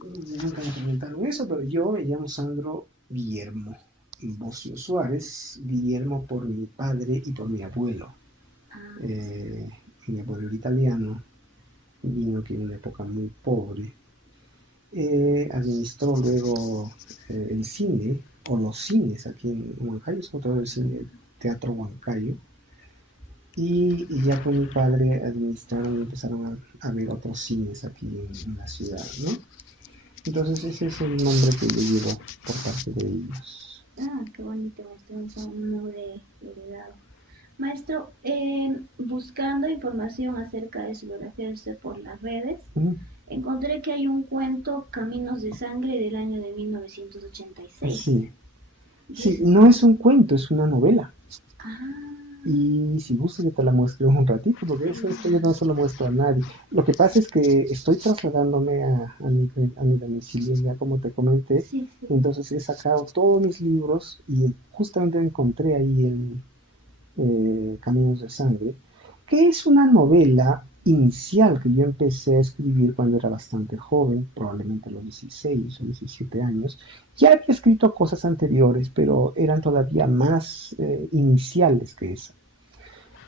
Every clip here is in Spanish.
nunca me comentaron eso, pero yo me llamo Sandro Guillermo Bocio Suárez, Guillermo por mi padre y por mi abuelo. Ah, Eh, Mi abuelo era italiano, vino aquí en una época muy pobre. Administró luego el cine, o los cines aquí en Huancayo, sobre todo el cine, el Teatro Huancayo. Y ya con mi padre administraron y empezaron a ver otros cines aquí en la ciudad, ¿no? Entonces ese es el nombre que yo llevo por parte de ellos. qué bonito, maestro, un nombre heredado. Maestro, buscando información acerca de su biografía de usted por las redes, ¿Mm? encontré que hay un cuento, Caminos de Sangre, del año de 1986. Sí, sí, Dice, no es un cuento, es una novela. ah, Y si gustas, yo te la muestro un ratito, porque esto yo no se lo muestro a nadie. Lo que pasa es que estoy trasladándome a mi domicilio, ya como te comenté. sí, sí. Entonces he sacado todos mis libros y justamente encontré ahí el Caminos de Sangre, que es una novela inicial que yo empecé a escribir cuando era bastante joven, probablemente a los 16 o 17 años. Ya había escrito cosas anteriores, pero eran todavía más iniciales que esa.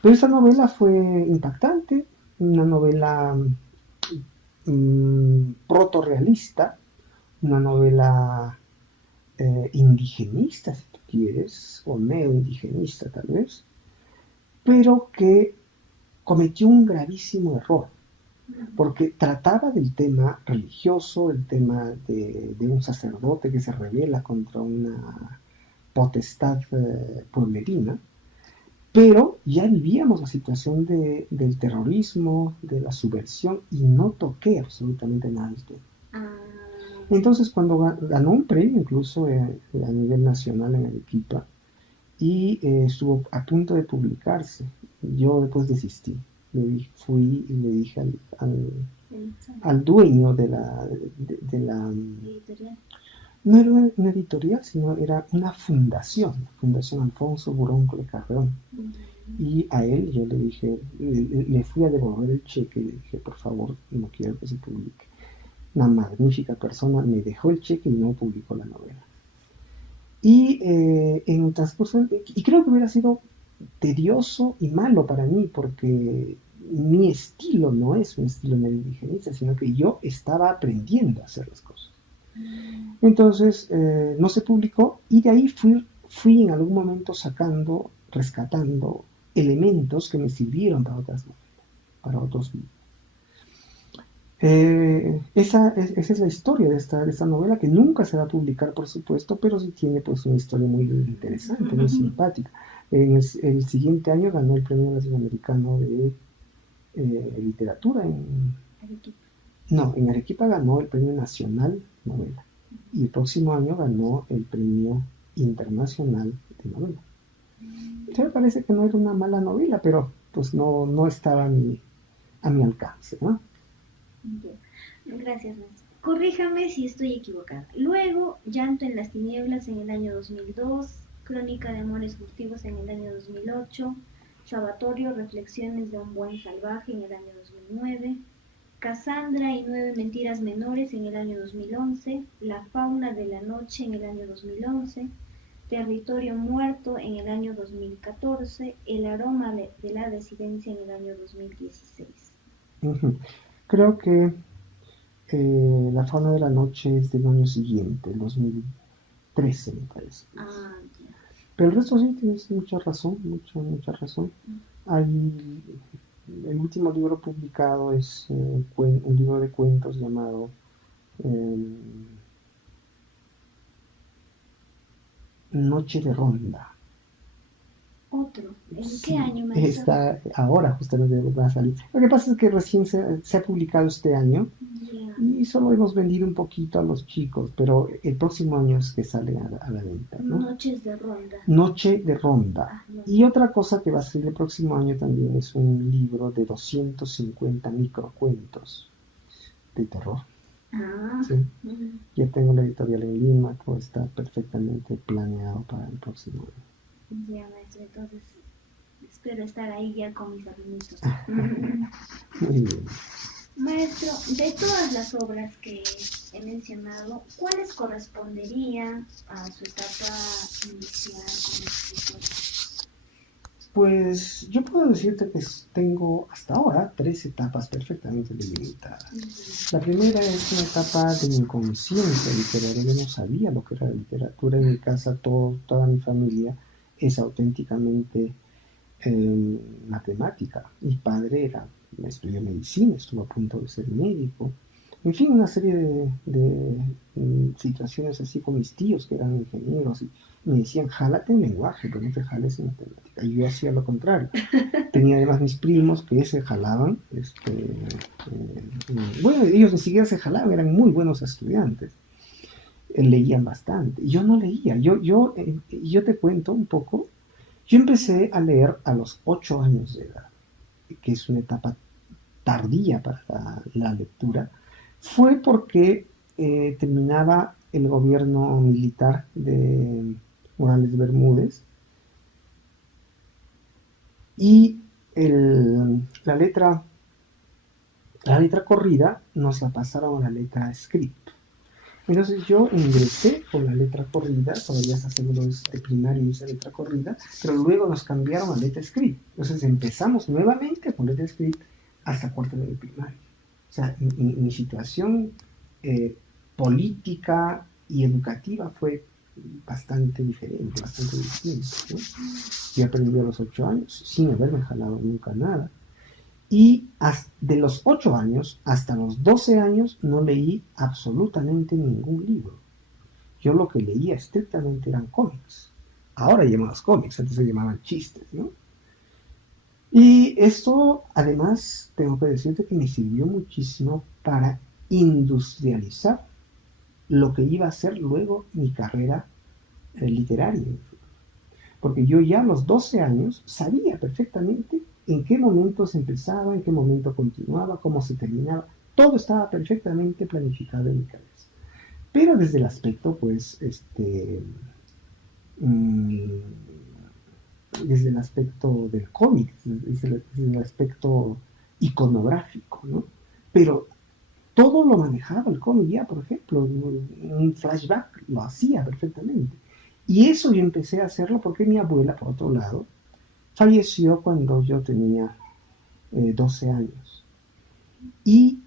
Pero esa novela fue impactante, una novela proto-realista, una novela indigenista, si tú quieres, o neo-indigenista tal vez, pero que cometió un gravísimo error, porque trataba del tema religioso, el tema de un sacerdote que se rebela contra una potestad pueblerina, pero ya vivíamos la situación del terrorismo, de la subversión, y no toqué absolutamente nada del tema. Ah, Entonces, cuando ganó un premio, incluso a nivel nacional en Arequipa, y estuvo a punto de publicarse, yo después desistí. Fui y le dije al dueño de la. editorial. No era una editorial, sino era una fundación, la Fundación Alfonso Buróncole Carreón. Y a él yo le dije, le fui a devolver el cheque y le dije, por favor, no quiero que se publique. Una magnífica persona me dejó el cheque y no publicó la novela. Y en el transcurso, y creo que hubiera sido tedioso y malo para mí, porque mi estilo no es un estilo neoindigenista, sino que yo estaba aprendiendo a hacer las cosas. Entonces, no se publicó y de ahí fui en algún momento sacando, rescatando elementos que me sirvieron para otras novelas, para otros libros. Esa es la historia de esta novela, que nunca se va a publicar, por supuesto, pero sí tiene pues una historia muy interesante, muy simpática. El siguiente año ganó el Premio Latinoamericano de Literatura no, en Arequipa ganó el Premio Nacional Novela. Y el próximo año ganó el Premio Internacional de Novela. Entonces me parece que no era una mala novela, pero pues no estaba a mi alcance, ¿no? Gracias, maestro. Corríjame si estoy equivocada. Luego, Llanto en las tinieblas en el año 2002, Crónica de amores furtivos en el año 2008, Sabatorio, Reflexiones de un buen salvaje en el año 2009, Cassandra y nueve mentiras menores en el año 2011, La fauna de la noche en el año 2011, Territorio muerto en el año 2014, El aroma de la desidencia en el año 2016. Uh-huh. Creo que La fauna de la noche es del año siguiente, el 2013 me parece. Ah, ya. Pero el resto sí tienes mucha razón, mucha razón. Hay, el último libro publicado es un libro de cuentos llamado eh, Noche de Ronda. Otro. ¿En qué Sí, año, maestro? está ahora justamente va a salir. Lo que pasa es que recién se ha publicado este año Ya. y solo hemos vendido un poquito a los chicos, pero el próximo año es que sale a la venta, ¿no? Noches de ronda. Noche de Ronda. Ah, no. Y otra cosa que va a salir el próximo año también es un libro de 250 microcuentos de terror. Ah, ¿Sí? Ya tengo la editorial en Lima, todo está perfectamente planeado para el próximo año. ya, maestro. Entonces, espero estar ahí ya con mis alumnitos. Muy bien. Maestro, de todas las obras que he mencionado, ¿cuáles corresponderían a su etapa inicial como escritor? Pues yo puedo decirte que tengo hasta ahora 3 etapas perfectamente delimitadas. La primera es una etapa de inconsciencia literaria. Yo no sabía lo que era la literatura. En mi casa toda mi familia es auténticamente matemática. Mi padre estudió medicina, estuvo a punto de ser médico. En fin, una serie de situaciones así con mis tíos que eran ingenieros y me decían, jálate en lenguaje, pero no te jales en matemática. Y yo hacía lo contrario. Tenía además mis primos que se jalaban, bueno, ellos ni siquiera se jalaban, eran muy buenos estudiantes. Leían bastante. Yo no leía. Yo te cuento un poco. Yo empecé a leer a los 8 años de edad, que es una etapa tardía para la lectura. Fue porque terminaba el gobierno militar de Morales Bermúdez y la letra corrida nos la pasaron a la letra script. Entonces yo ingresé con la letra corrida, todavía hasta segundo de primaria hice letra corrida, pero luego nos cambiaron a letra script. Entonces empezamos nuevamente con letra script hasta cuarto de primaria. O sea, mi situación política y educativa fue bastante diferente, bastante distinta, ¿no? Yo aprendí a los 8 años sin haberme jalado nunca nada. Y de los 8 años hasta los 12 años no leí absolutamente ningún libro. Yo lo que leía estrictamente eran cómics. Ahora llamados cómics, antes se llamaban chistes, ¿no? Y esto, además, tengo que decirte que me sirvió muchísimo para industrializar lo que iba a ser luego mi carrera literaria. Porque yo ya a los 12 años sabía perfectamente en qué momento se empezaba, en qué momento continuaba, cómo se terminaba. Todo estaba perfectamente planificado en mi cabeza. Pero desde el aspecto, pues, desde el aspecto del cómic, desde el aspecto iconográfico, ¿no? Pero todo lo manejaba el cómic ya, por ejemplo, un flashback lo hacía perfectamente. Y eso yo empecé a hacerlo porque mi abuela, por otro lado, falleció cuando yo tenía 12 años. Y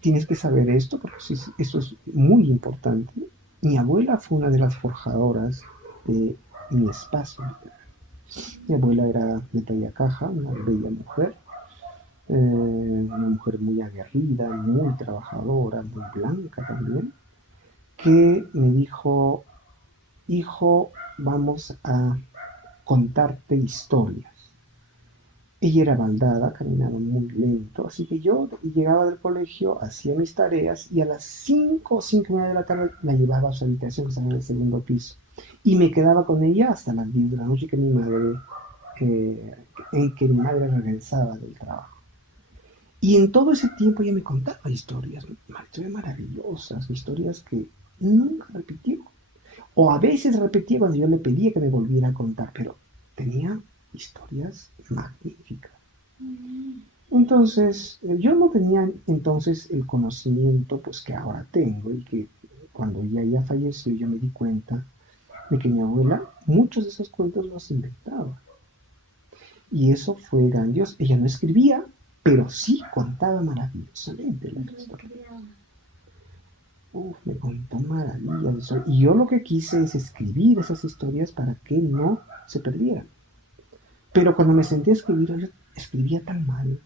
tienes que saber esto, porque esto es muy importante. Mi abuela fue una de las forjadoras de mi espacio. Mi abuela era de Payacaja, una bella mujer, una mujer muy aguerrida, muy trabajadora, muy blanca también, que me dijo, hijo, vamos a contarte historias. Ella era baldada, caminaba muy lento, así que yo llegaba del colegio, hacía mis tareas y a las 5 o 5:30 de la tarde la llevaba a su habitación que estaba en el segundo piso. Y me quedaba con ella hasta las 10 de la noche en que mi madre regresaba del trabajo. Y en todo ese tiempo ella me contaba historias maravillosas, historias que nunca repitió. O a veces repetía cuando yo le pedía que me volviera a contar, pero tenía historias magníficas. Entonces, yo no tenía entonces el conocimiento pues que ahora tengo y que cuando ella ya falleció yo me di cuenta de que mi abuela muchos de esos cuentos los inventaba. Y eso fue grandioso. Ella no escribía, pero sí contaba maravillosamente la historia. Me contó maravillas. Y yo lo que quise es escribir esas historias para que no se perdieran. Pero cuando me senté a escribir, yo escribía tan mal,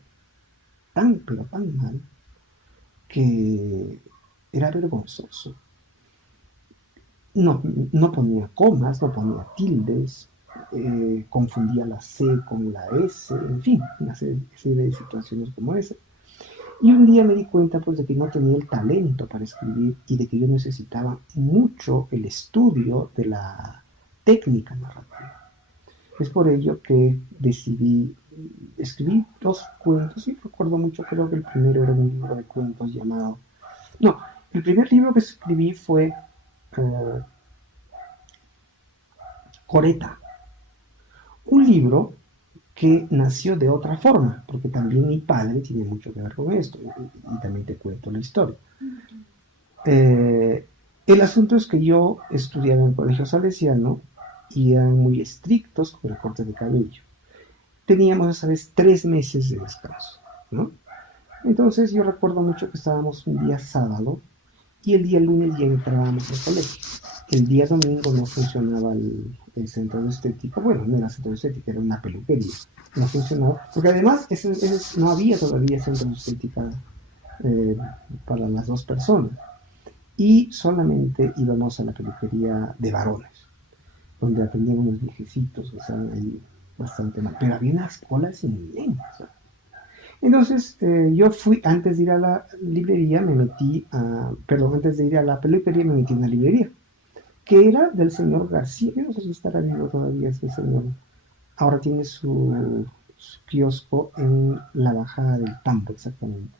pero tan mal, que era vergonzoso. No ponía comas, no ponía tildes, confundía la C con la S, en fin, una serie de situaciones como esa. Y un día me di cuenta pues de que no tenía el talento para escribir y de que yo necesitaba mucho el estudio de la técnica narrativa. Es por ello que decidí escribir 2 cuentos, y recuerdo mucho, creo que el primero era un libro de cuentos llamado... No, el primer libro que escribí fue Coreta, un libro que nació de otra forma, porque también mi padre tiene mucho que ver con esto, y también te cuento la historia. El asunto es que yo estudiaba en el colegio salesiano y eran muy estrictos con el corte de cabello. Teníamos esa vez 3 meses de descanso, ¿no? Entonces yo recuerdo mucho que estábamos un día sábado y el día lunes ya entrábamos al colegio. El día domingo no funcionaba el centro de estética, bueno, no era centro de estética, era una peluquería. No funcionaba, porque además no había todavía centro de estética eh, para las dos personas. Y solamente íbamos a la peluquería de varones, donde atendían unos viejecitos que estaban ahí bastante mal. Pero había unas colas inmensas. Entonces, yo fui, antes de ir a la librería, antes de ir a la peluquería, me metí en la librería, que era del señor García. Yo no sé si estará vivo todavía ese señor. Ahora tiene su kiosco en la bajada del Tambo, exactamente.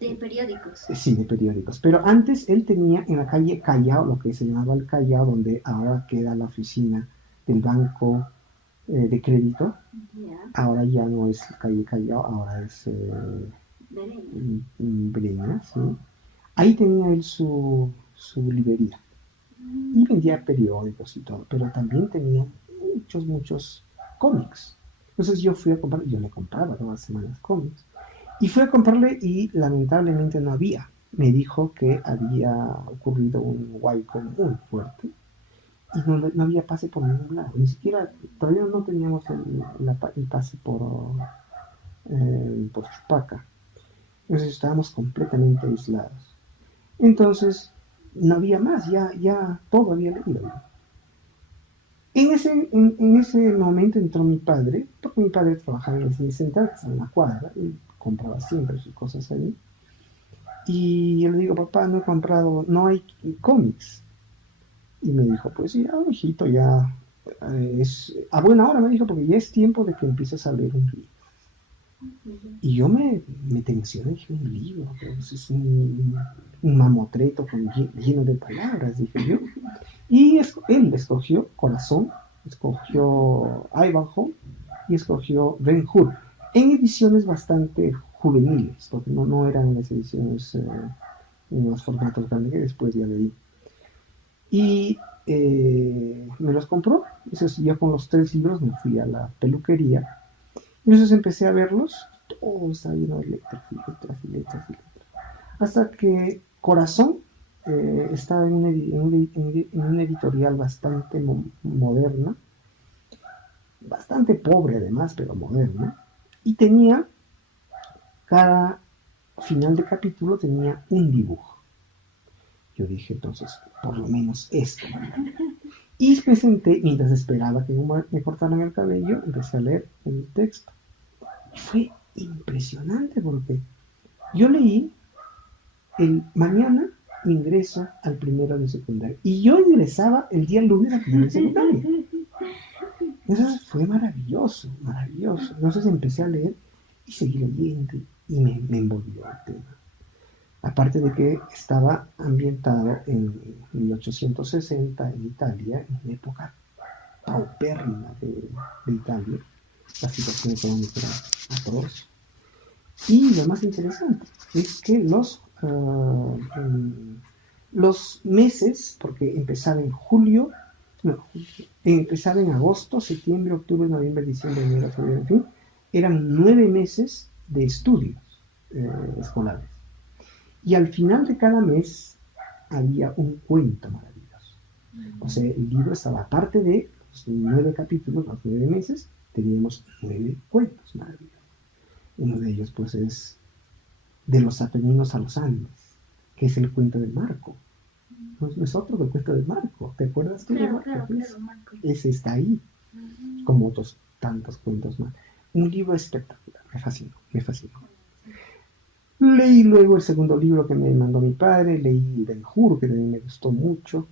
De periódicos. Sí, de periódicos. Pero antes él tenía en la calle Callao, lo que se llamaba el Callao, donde ahora queda la oficina del Banco de Crédito. Yeah. Ahora ya no es calle Callao, ahora es Breña, ¿sí? Ahí tenía él su librería y vendía periódicos y todo, pero también tenía muchos cómics. Entonces yo fui a comprar, yo le compraba todas las semanas cómics. Y fui a comprarle y lamentablemente no había. Me dijo que había ocurrido un huaico muy fuerte y no había pase por ningún lado. Ni siquiera, todavía no teníamos el pase por Chupaca. Entonces estábamos completamente aislados. Entonces no había más, ya todo había leído. En ese momento entró mi padre, porque mi padre trabajaba en el cine central, que estaba en la cuadra, y compraba siempre sus cosas ahí. Y yo le digo, papá, no he comprado, no hay cómics. Y me dijo, pues ya, hijito, ya es a buena hora, me dijo, porque ya es tiempo de que empieces a leer un libro. Y yo me tensioné, dije, un libro, pues es un mamotreto lleno de palabras, dije yo. Y él escogió Corazón, escogió Ivanhoe y escogió Ben Hur, en ediciones bastante juveniles, porque no eran las ediciones en los formatos grandes que después ya leí. Y me los compró. Entonces ya con los 3 libros me fui a la peluquería. Y entonces empecé a verlos. Todo estaba lleno de letras y letras y letras y letras. Hasta que Corazón estaba en una editorial bastante moderna, bastante pobre además, pero moderna, y tenía, cada final de capítulo tenía un dibujo. Yo dije, entonces, por lo menos esto. Y me senté, mientras esperaba que me cortaran el cabello, empecé a leer el texto. Y fue impresionante porque yo leí mañana ingreso al primero de secundaria. Y yo ingresaba el día lunes al primero de secundaria. Eso fue maravilloso, maravilloso. Entonces empecé a leer y seguí leyendo y me envolvió el tema. Aparte de que estaba ambientado en 1860 en Italia, en una época paupérrima de Italia. La situación económica era atroz. Y lo más interesante es que los meses, porque empezaba en julio, no, empezaba en agosto, septiembre, octubre, noviembre, diciembre, enero, febrero, en fin, eran 9 meses de estudios escolares. Y al final de cada mes había un cuento maravilloso. O sea, el libro estaba, aparte de los 9 capítulos, los 9 meses, teníamos 9 cuentos maravillosos. Uno de ellos, pues, es De los Apeninos a los Andes, que es el cuento de Marco. No es otro del cuento de Marco. ¿Te acuerdas tú de Marco? Claro, Marco. Ese está ahí, como otros tantos cuentos más. Un libro espectacular, me fascinó. Leí luego el segundo libro que me mandó mi padre, leí Ben Hur, que también me gustó mucho,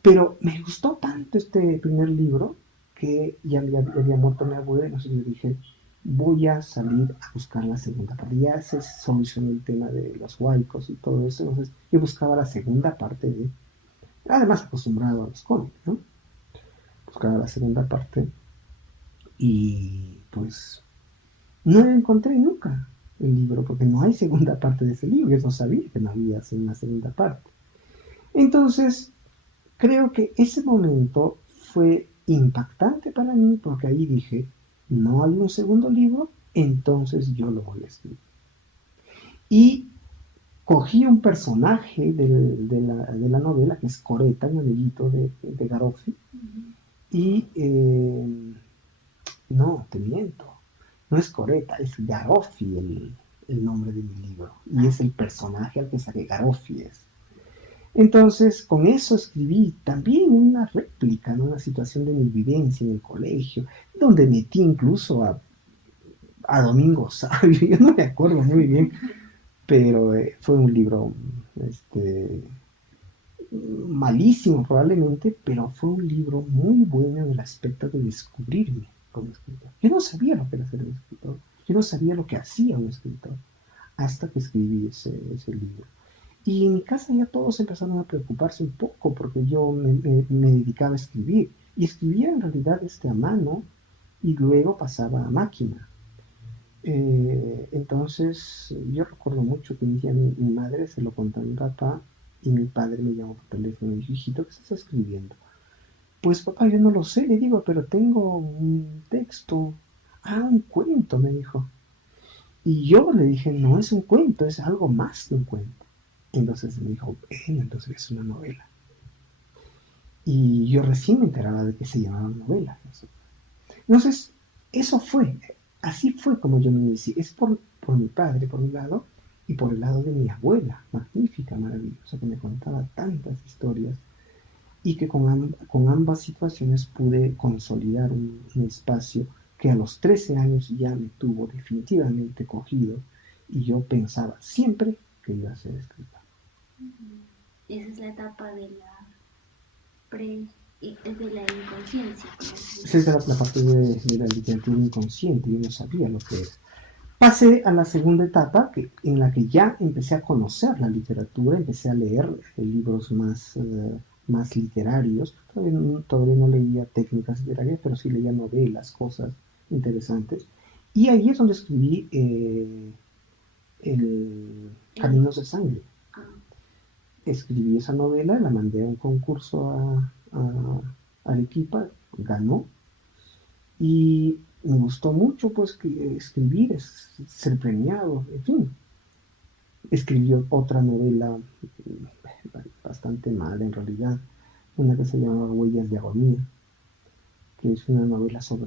pero me gustó tanto este primer libro que ya había muerto mi abuela, entonces yo dije, voy a salir a buscar la segunda parte. Ya se solucionó el tema de los huaicos y todo eso, entonces yo buscaba la segunda parte además acostumbrado a los cómics, ¿no? Buscaba la segunda parte Y pues no encontré nunca el libro, porque no hay segunda parte de ese libro. Yo no sabía que no había una segunda parte. Entonces, creo que ese momento fue impactante para mí, porque ahí dije, no hay un segundo libro, entonces yo lo voy a escribir. Y cogí un personaje de la novela, que es Coreta, un amiguito de Garoffi, y no, te miento, no es Coreta, es Garoffi el nombre de mi libro, y es el personaje al que saqué, Garoffi es. Entonces, con eso escribí también una réplica, ¿no? Una situación de mi vivencia en el colegio, donde metí incluso a Domingo Sabio, yo no me acuerdo muy bien, pero fue un libro malísimo probablemente, pero fue un libro muy bueno en el aspecto de descubrirme como escritor. Yo no sabía lo que era ser un escritor, yo no sabía lo que hacía un escritor, hasta que escribí ese libro. Y en mi casa ya todos empezaron a preocuparse un poco porque yo me dedicaba a escribir. Y escribía en realidad a mano y luego pasaba a máquina. Entonces yo recuerdo mucho que un día mi madre se lo contó a mi papá y mi padre me llamó por teléfono y me dijo, hijito, ¿qué estás escribiendo? Pues papá, yo no lo sé, le digo, pero tengo un texto. Ah, un cuento, me dijo. Y yo le dije, no es un cuento, es algo más de un cuento. Entonces me dijo, entonces es una novela. Y yo recién me enteraba de que se llamaban novelas. Entonces, eso fue, así fue como yo me inicié. Es por mi padre, por un lado, y por el lado de mi abuela, magnífica, maravillosa, que me contaba tantas historias y que con ambas situaciones pude consolidar un espacio que a los 13 años ya me tuvo definitivamente cogido y yo pensaba siempre que iba a ser escritor. Esa es la etapa de la de la inconsciencia. Esa es la parte de la literatura inconsciente, yo no sabía lo que es. Pasé a la segunda etapa en la que ya empecé a conocer la literatura, empecé a leer libros más literarios. Todavía no leía técnicas literarias, pero sí leía novelas, cosas interesantes. Y ahí es donde escribí el Caminos de Sangre. Escribí esa novela, la mandé a un concurso a Arequipa, ganó. Y me gustó mucho pues escribir, ser premiado, en fin. Escribió otra novela bastante mala en realidad, una que se llama Huellas de Agonía, que es una novela sobre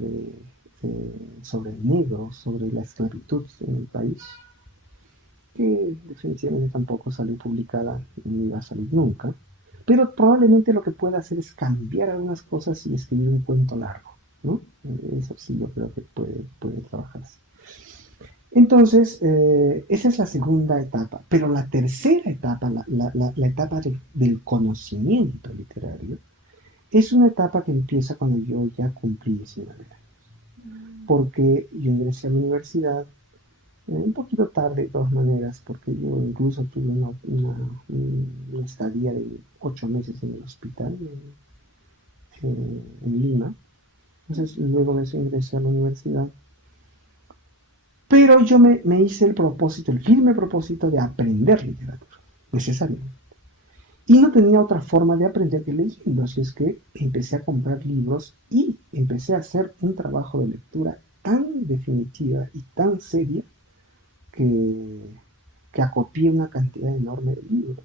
negros, sobre la esclavitud en el país, que definitivamente tampoco salió publicada ni va a salir nunca, pero probablemente lo que pueda hacer es cambiar algunas cosas y escribir un cuento largo, ¿no? Eso sí yo creo que puede trabajarse. Entonces, esa es la segunda etapa, pero la tercera etapa, la etapa del conocimiento literario, es una etapa que empieza cuando yo ya cumplí 19 años, porque yo ingresé a la universidad un poquito tarde de todas maneras, porque yo incluso tuve una estadía de 8 meses en el hospital en Lima. Entonces luego de eso ingresé a la universidad. Pero yo me hice el firme propósito de aprender literatura, necesariamente. Y no tenía otra forma de aprender que leyendo, así es que empecé a comprar libros y empecé a hacer un trabajo de lectura tan definitiva y tan seria que acopié una cantidad enorme de libros.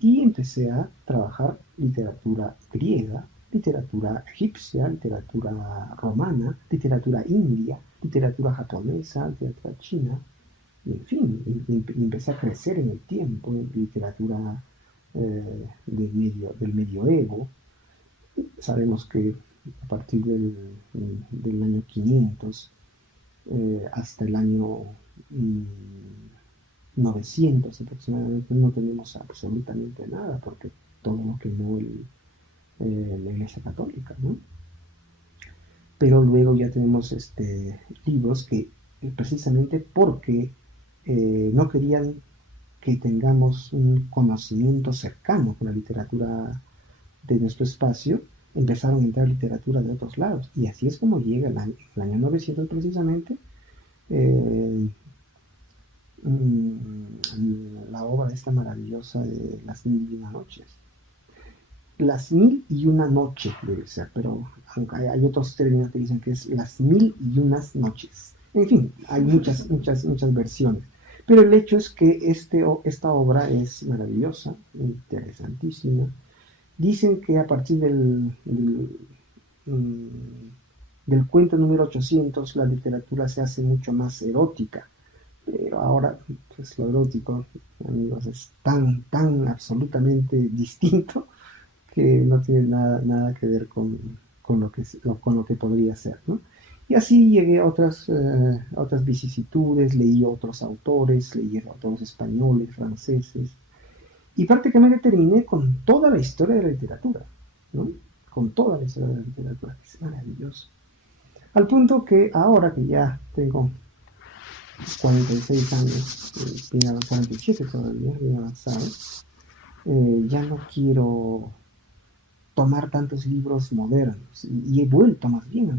Y empecé a trabajar literatura griega, literatura egipcia, literatura romana, literatura india, literatura japonesa, literatura china, y en fin, y empecé a crecer en el tiempo, en literatura del medioevo. Sabemos que a partir del año 500 hasta el año 900 aproximadamente no tenemos absolutamente nada, porque todo lo quemó la Iglesia Católica, ¿no? Pero luego ya tenemos libros que precisamente porque no querían que tengamos un conocimiento cercano con la literatura de nuestro espacio, empezaron a entrar literatura de otros lados. Y así es como llega el año 900 precisamente, eh, la obra esta maravillosa de Las Mil y Una Noches. Las Mil y Una Noche debe ser, pero hay otros términos que dicen que es Las Mil y Unas Noches. En fin, hay muchas versiones. Pero el hecho es que esta obra es maravillosa, interesantísima. Dicen que a partir del cuento número 800 la literatura se hace mucho más erótica. Pero ahora, pues lo erótico, amigos, es tan absolutamente distinto que no tiene nada que ver con lo que podría ser, ¿no? Y así llegué a otras vicisitudes, leí otros autores, leí autores españoles, franceses, y prácticamente terminé con toda la historia de la literatura, ¿no? Con toda la historia de la literatura, que es maravilloso. Al punto que ahora que ya tengo 46 años, bien avanzado, 47 todavía, bien avanzado, ya no quiero tomar tantos libros modernos y he vuelto más bien a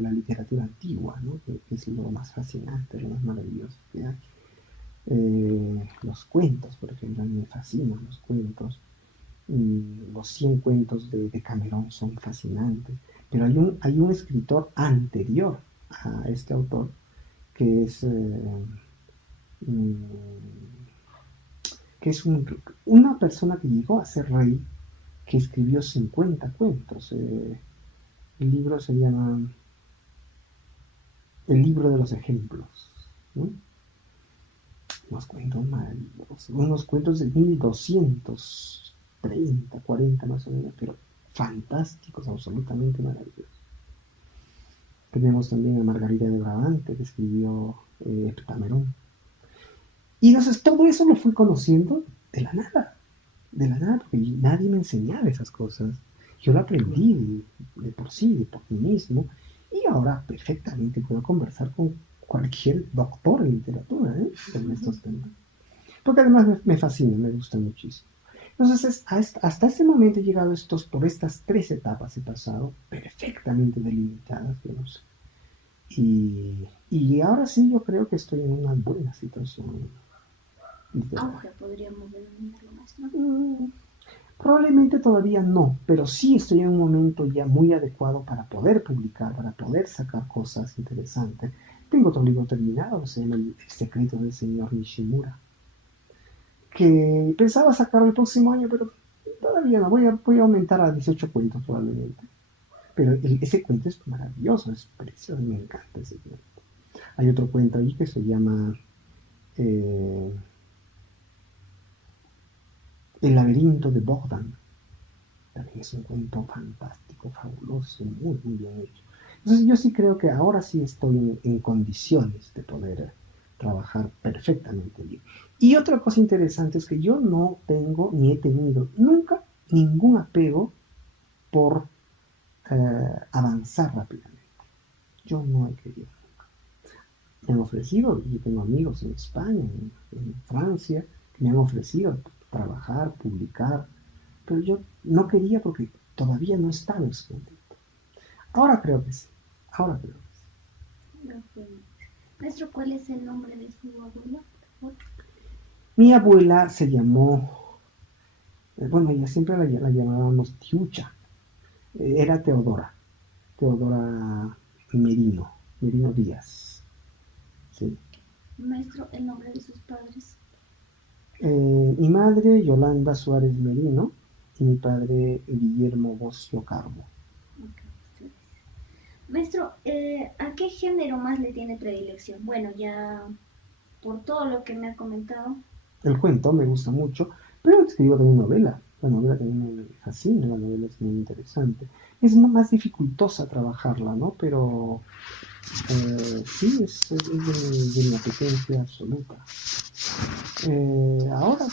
la literatura antigua, ¿no? Que es lo más fascinante, lo más maravilloso que hay. Los cuentos, por ejemplo, a mí me fascinan los cuentos. Los 100 cuentos de Cameron son fascinantes, pero hay un escritor anterior a este autor que es una persona que llegó a ser rey, que escribió 50 cuentos. El libro se llama El libro de los ejemplos, ¿no? Unos cuentos maravillosos, unos cuentos de 1230, 40 más o menos, pero fantásticos, absolutamente maravillosos. Tenemos también a Margarita de Brabante, que escribió Heptamerón. Y entonces todo eso lo fui conociendo de la nada, porque nadie me enseñaba esas cosas. Yo lo aprendí de por sí, de por mí mismo, y ahora perfectamente puedo conversar con cualquier doctor en literatura sobre estos temas. Porque además me fascina, me gusta muchísimo. Entonces, hasta este momento he llegado por estas 3 etapas, he pasado perfectamente delimitadas, digamos. Y ahora sí yo creo que estoy en una buena situación. Auge, podríamos denominarlo más, ¿no? Probablemente todavía no, pero sí estoy en un momento ya muy adecuado para poder publicar, para poder sacar cosas interesantes. Tengo otro libro terminado, se llama El secreto del señor Nishimura, que pensaba sacarlo el próximo año, pero todavía no, voy a aumentar a 18 cuentos probablemente. Pero ese cuento es maravilloso, es precioso, me encanta ese cuento. Hay otro cuento ahí que se llama El laberinto de Bogdan. También es un cuento fantástico, fabuloso, muy bien hecho. Entonces yo sí creo que ahora sí estoy en condiciones de poder trabajar perfectamente bien. Y otra cosa interesante es que yo no tengo ni he tenido nunca ningún apego por avanzar rápidamente. Yo no he querido nunca. Me han ofrecido, yo tengo amigos en España, en Francia, que me han ofrecido trabajar, publicar, pero yo no quería porque todavía no estaba en su momento. Ahora creo que sí. Maestro, ¿cuál es el nombre de su abuela? Mi abuela se llamó, bueno, ella siempre la llamábamos Tiucha. Era Teodora Merino Díaz. ¿Sí? Maestro, el nombre de sus padres. Mi madre, Yolanda Suárez Merino, y mi padre, Guillermo Bocio Carbo. Okay. Maestro, ¿a qué género más le tiene predilección? Bueno, ya por todo lo que me ha comentado. El cuento me gusta mucho, pero escribo también novela. La novela también me fascina, la novela es muy interesante. Es más dificultosa trabajarla, ¿no? Pero sí, es de mi apetencia absoluta. Ahora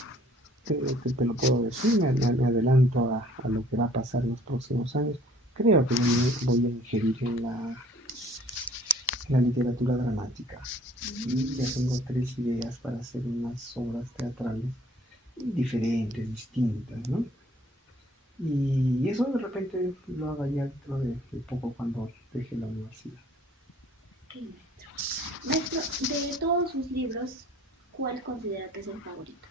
te lo puedo decir, me adelanto a lo que va a pasar en los próximos años. Creo que voy a ingerir en la literatura dramática. Y ya tengo 3 ideas para hacer unas obras teatrales diferentes, distintas, ¿no? Y eso de repente lo haga ya dentro de poco cuando deje la universidad. Ok, maestro, de todos sus libros, ¿cuál considera que es el favorito?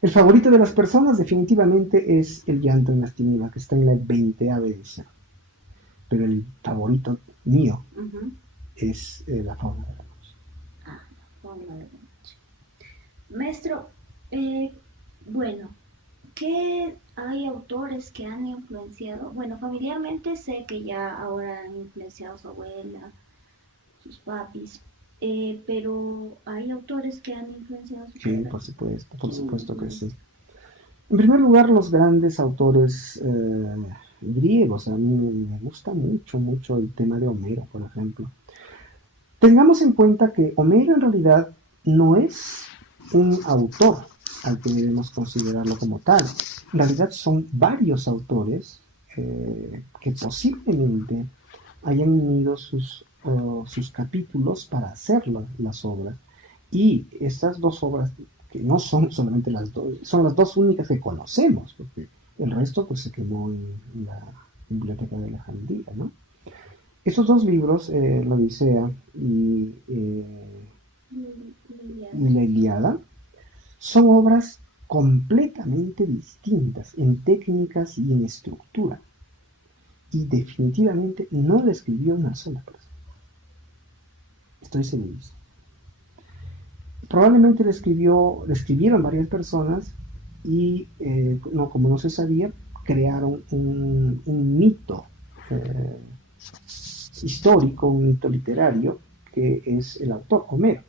El favorito de las personas definitivamente es El llanto en las tinieblas, que está en la 20ª edición. Pero el favorito mío es La fauna de la noche. Ah, La fauna de la noche. Maestro, bueno, ¿qué hay autores que han influenciado? Bueno, familiarmente sé que ya ahora han influenciado a su abuela, sus papis, pero hay autores que han influenciado a su Sí, carrera. por supuesto que sí. En primer lugar, los grandes autores griegos. A mí me gusta mucho, mucho el tema de Homero, por ejemplo. Tengamos en cuenta que Homero en realidad no es un autor al que debemos considerarlo como tal. En realidad son varios autores que posiblemente hayan unido sus capítulos para hacer las obras. Y estas dos obras, que no son solamente las dos, son las dos únicas que conocemos, porque el resto pues se quemó en la Biblioteca de Alejandría, ¿no? Estos dos libros, La Odisea y La Ilíada, son obras completamente distintas en técnicas y en estructura. Y definitivamente no la escribió una sola persona. Estoy seguro. Probablemente la escribieron varias personas y, como no se sabía, crearon un mito histórico, un mito literario, que es el autor Homero,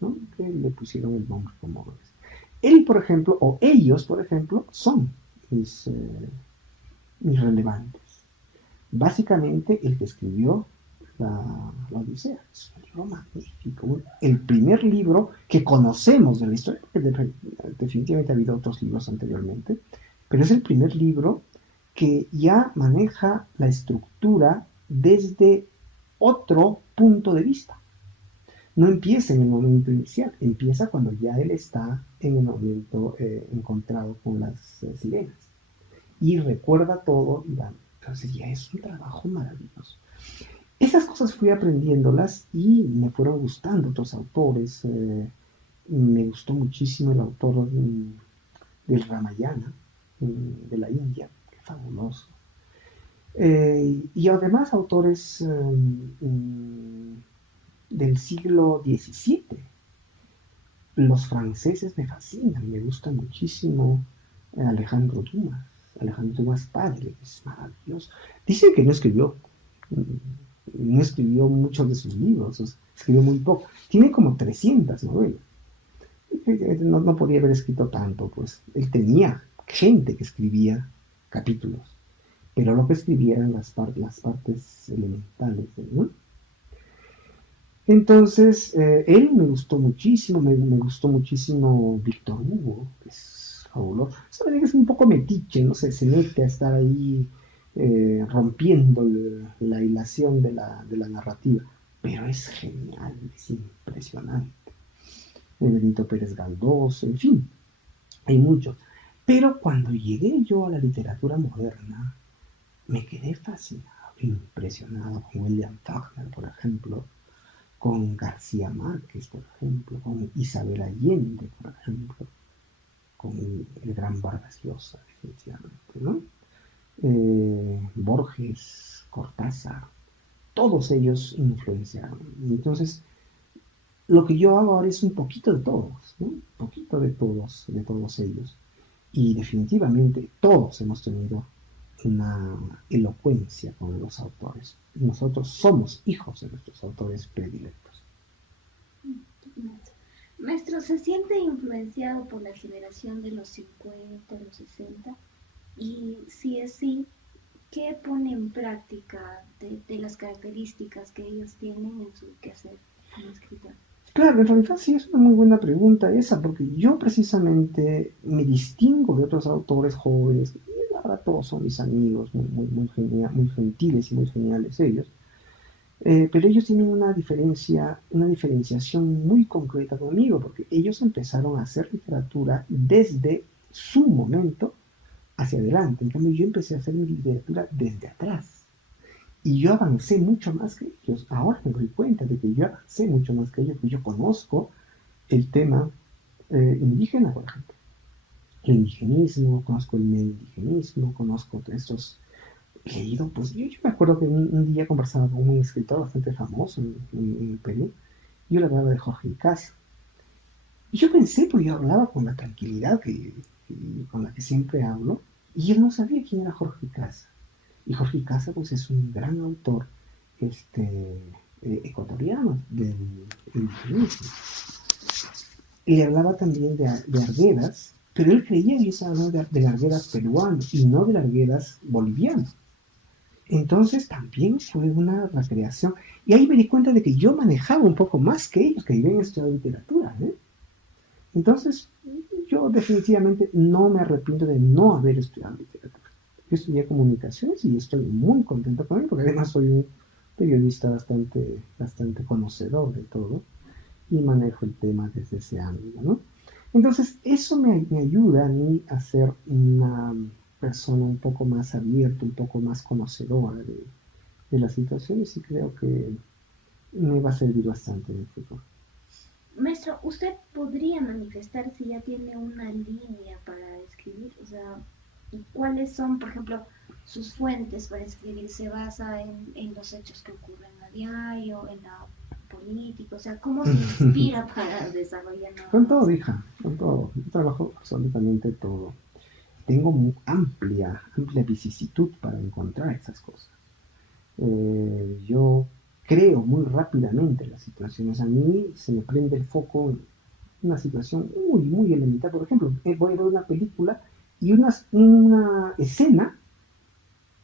¿no? Que le pusieron el nombre como es. Él, por ejemplo, o ellos, por ejemplo, son mis relevantes. Básicamente, el que escribió la Odisea es un libro magnífico, el primer libro que conocemos de la historia, porque definitivamente ha habido otros libros anteriormente, pero es el primer libro que ya maneja la estructura desde otro punto de vista. No empieza en el momento inicial, empieza cuando ya él está en el momento encontrado con las sirenas. Y recuerda todo y va. Entonces ya es un trabajo maravilloso. Esas cosas fui aprendiéndolas y me fueron gustando otros autores. Me gustó muchísimo el autor del Ramayana, de la India, que fabuloso. Y además autores del siglo XVII. Los franceses me fascinan, me gusta muchísimo Alejandro Dumas. Alejandro Dumas padre, es maravilloso. Dicen que no escribió muchos de sus libros, escribió muy poco. Tiene como 300 novelas. No podía haber escrito tanto, pues. Él tenía gente que escribía capítulos, pero lo que escribía eran las partes elementales, ¿no? Entonces, él me gustó muchísimo, me gustó muchísimo Víctor Hugo, que es fabuloso. Saben que es un poco metiche, no sé, se mete a estar ahí rompiendo la hilación de la narrativa, pero es genial, es impresionante. Benito Pérez Galdós, en fin, hay muchos. Pero cuando llegué yo a la literatura moderna, me quedé fascinado, impresionado con William Faulkner, por ejemplo, con García Márquez, por ejemplo, con Isabel Allende, por ejemplo, con el gran Vargas Llosa, definitivamente, ¿no? Borges, Cortázar, todos ellos influenciaron. Entonces, lo que yo hago ahora es un poquito de todos, ¿no? Un poquito de todos ellos. Y definitivamente todos hemos tenido una elocuencia con los autores. Nosotros somos hijos de nuestros autores predilectos. Maestro, ¿se siente influenciado por la generación de los 50, los 60? Y si es así, ¿qué pone en práctica de las características que ellos tienen en su quehacer como escritor? Claro, en realidad sí es una muy buena pregunta esa, porque yo precisamente me distingo de otros autores jóvenes, y ahora todos son mis amigos, muy gentiles y muy geniales ellos, pero ellos tienen una diferenciación muy concreta conmigo, porque ellos empezaron a hacer literatura desde su momento hacia adelante. En cambio, yo empecé a hacer mi literatura desde atrás. Y yo avancé mucho más que ellos. Ahora me doy cuenta de que yo avancé mucho más que ellos, porque yo conozco el tema indígena, por ejemplo. El indigenismo, conozco el neoindigenismo, conozco estos leído, pues yo me acuerdo que un día conversaba con un escritor bastante famoso en Perú, y yo le hablaba de Jorge Icaza. Y yo pensé, pues yo hablaba con la tranquilidad con la que siempre hablo, y él no sabía quién era Jorge Icaza. Y Jorge Icaza, pues es un gran autor ecuatoriano del indigenismo. Y le hablaba también de Arguedas, pero él creía que yo estaba hablando de Arguedas peruano y no de Arguedas boliviano. Entonces también fue una recreación. Y ahí me di cuenta de que yo manejaba un poco más que ellos, que habían estudiado literatura. Entonces, yo definitivamente no me arrepiento de no haber estudiado literatura. Yo estudié comunicaciones y estoy muy contento con ello, porque además soy un periodista bastante conocedor de todo y manejo el tema desde ese ángulo, ¿no? Entonces, eso me ayuda a mí a ser una persona un poco más abierta, un poco más conocedora de las situaciones, y creo que me va a servir bastante en el futuro. Maestro, ¿usted podría manifestar si ya tiene una línea para escribir? O sea, ¿cuáles son, por ejemplo, sus fuentes para escribir? ¿Se basa en los hechos que ocurren a diario, en la política? O sea, ¿cómo se inspira para desarrollar nuevas? Con todo, hija, con todo. Yo trabajo absolutamente todo. Tengo muy amplia vicisitud para encontrar esas cosas. Yo creo muy rápidamente las situaciones. A mí se me prende el foco en una situación muy elemental. Por ejemplo, voy a ver una película y una escena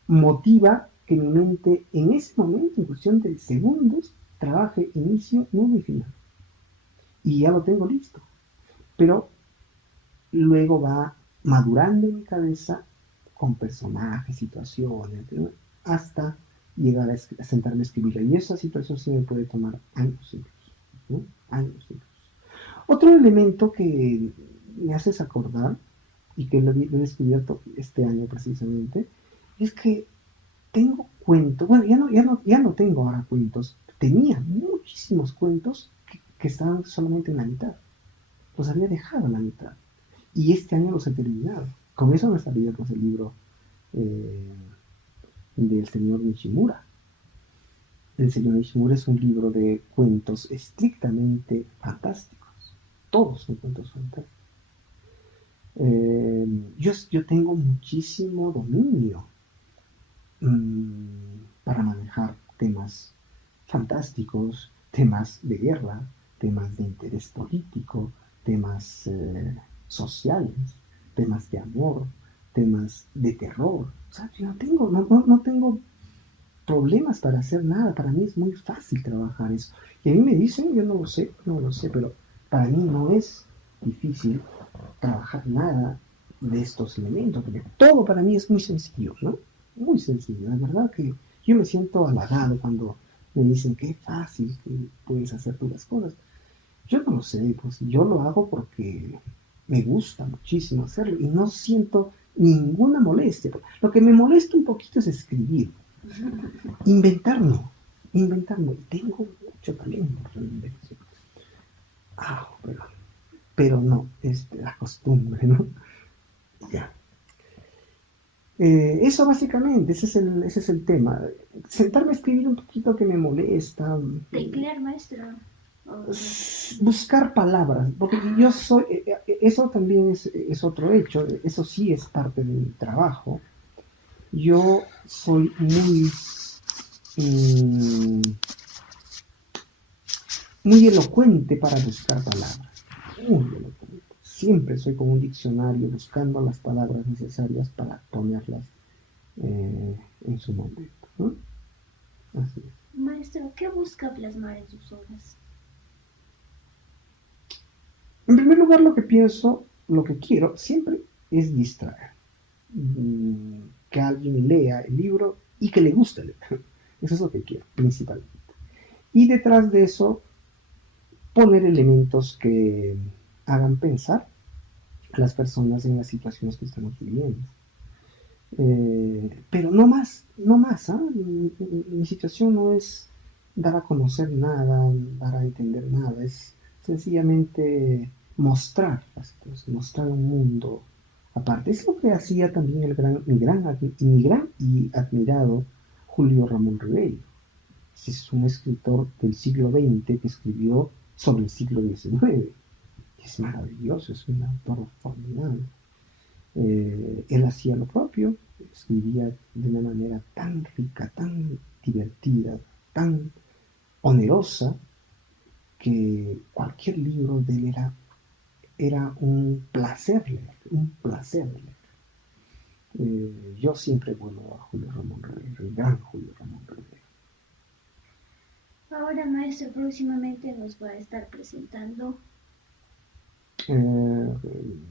motiva que mi mente en ese momento, en cuestión de segundos, trabaje inicio, nudo y final. Y ya lo tengo listo. Pero luego va madurando en mi cabeza con personajes, situaciones, hasta llegar a sentarme a escribirla. Y esa situación sí me puede tomar años incluso, ¿no? Años incluso. Otro elemento que me haces acordar, y que lo he descubierto este año precisamente, es que tengo cuentos, bueno, ya no tengo ahora cuentos, tenía muchísimos cuentos que estaban solamente en la mitad, los había dejado en la mitad, y este año los he terminado. Con eso me salía pues, el libro del señor Nishimura. El señor Nishimura es un libro de cuentos estrictamente fantásticos. Todos son cuentos fantásticos. Yo tengo muchísimo dominio para manejar temas fantásticos, temas de guerra, temas de interés político, temas sociales, temas de amor, temas de terror. O sea, yo no tengo problemas para hacer nada. Para mí es muy fácil trabajar eso. Y a mí me dicen, yo no lo sé, pero para mí no es difícil trabajar nada de estos elementos, porque todo para mí es muy sencillo, ¿no? Muy sencillo. La verdad que yo me siento halagado cuando me dicen que es fácil, que puedes hacer tú las cosas. Yo no lo sé, pues yo lo hago porque me gusta muchísimo hacerlo y no siento ninguna molestia. Lo que me molesta un poquito es escribir. Inventar no. Tengo mucho talento para la invención. Pero no, es la costumbre, ¿no? Ya. Eso básicamente, ese es el tema. Sentarme a escribir un poquito que me molesta. Teclear, maestro. Buscar palabras, porque yo soy, eso también es otro hecho, eso sí es parte de mi trabajo. Yo soy muy elocuente para buscar palabras, muy elocuente. Siempre soy como un diccionario buscando las palabras necesarias para ponerlas en su momento, ¿no? Así es. Maestro, ¿qué busca plasmar en sus obras? En primer lugar, lo que pienso, lo que quiero, siempre es distraer. Que alguien lea el libro y que le guste leer. Eso es lo que quiero, principalmente. Y detrás de eso, poner elementos que hagan pensar a las personas en las situaciones que estamos viviendo. Pero no más, no más, ¿ah? Mi situación no es dar a conocer nada, dar a entender nada, es sencillamente mostrar las cosas, mostrar un mundo aparte. Es lo que hacía también mi gran y admirado Julio Ramón Ribeiro. Es un escritor del siglo XX que escribió sobre el siglo XIX. Es maravilloso, es un autor formidable. Él hacía lo propio, escribía de una manera tan rica, tan divertida, tan onerosa, que cualquier libro de él era un placer leer, un placer leer. Yo siempre vuelvo a Julio Ramón Rivero, el gran Julio Ramón Rivero. Ahora, maestro, próximamente nos va a estar presentando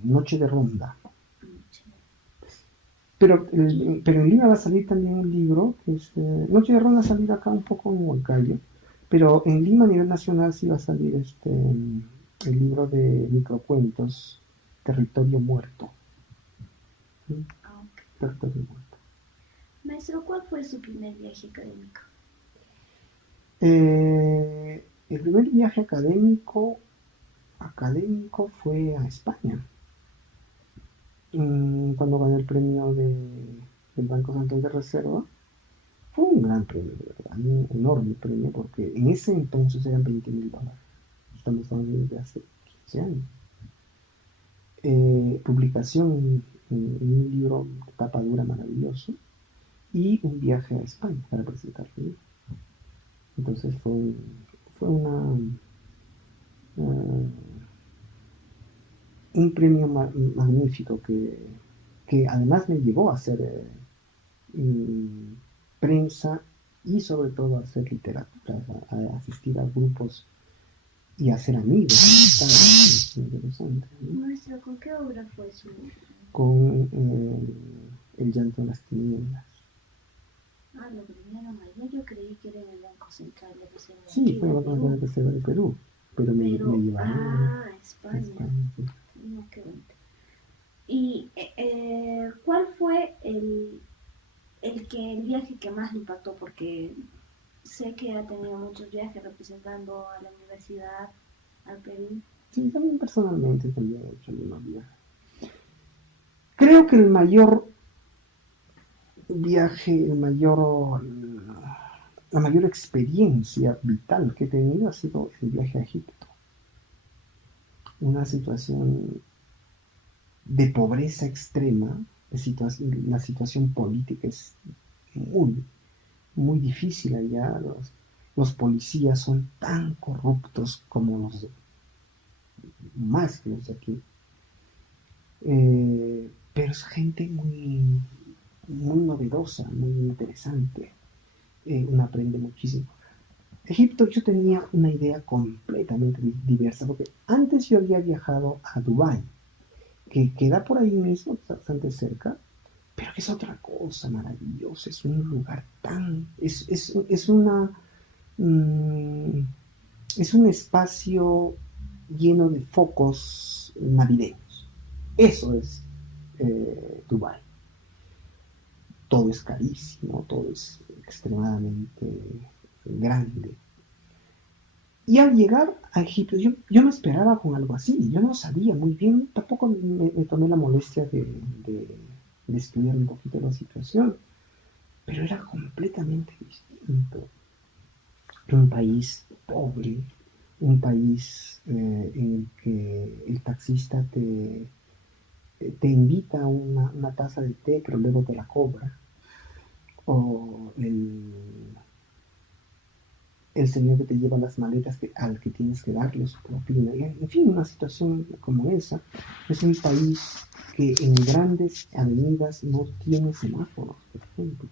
Noche de Ronda. Pero en Lima va a salir también un libro, que es, Noche de Ronda ha salido acá un poco en Huancayo, pero en Lima a nivel nacional sí va a salir el libro de microcuentos, Territorio Muerto. ¿Sí? Okay. Territorio Muerto. Maestro, ¿cuál fue su primer viaje académico? El primer viaje académico fue a España. Cuando gané el premio del Banco Central de Reserva, fue un gran premio, de verdad, un enorme premio, porque en ese entonces eran $20,000. Estamos hablando de hace 15 años. Publicación en un libro de tapa dura maravilloso y un viaje a España para presentarlo. Entonces fue uh, un premio magnífico que además me llevó a hacer prensa y sobre todo a hacer literatura, a asistir a grupos y a hacer amigos. Es interesante, ¿no? Maestro, ¿con qué obra fue su...? Con El llanto en las tinieblas. Ah, lo vinieron allá. Yo creí que era el elenco central de los Sí, fue el Banco Central de Reserva de Perú, pero me llevaron a España. Sí. No, qué bonito. ¿Y cuál fue el viaje que más le impactó? Porque sé que ha tenido muchos viajes representando a la universidad, al Perú. Sí, también personalmente también he hecho algunos viajes. Creo que el mayor viaje, la mayor experiencia vital que he tenido ha sido el viaje a Egipto. Una situación de pobreza extrema, la situación política es muy, muy difícil allá. Los policías son tan corruptos como más que los de aquí. Pero es gente muy, muy novedosa, muy interesante. Uno aprende muchísimo. Egipto, yo tenía una idea completamente diversa, porque antes yo había viajado a Dubái, que queda por ahí mismo, bastante cerca, pero que es otra cosa maravillosa, es un lugar es es un espacio lleno de focos navideños. Eso es Dubái. Todo es carísimo, todo es extremadamente grande. Y al llegar a Egipto, yo me esperaba con algo así, yo no sabía muy bien, tampoco me tomé la molestia de estudiar un poquito la situación, pero era completamente distinto. Un país pobre, un país en el que el taxista te invita a una taza de té, pero luego te la cobra, o el señor que te lleva las maletas al que tienes que darle su propina. En fin, una situación como esa. Es un país que en grandes avenidas no tiene semáforos, por ejemplo.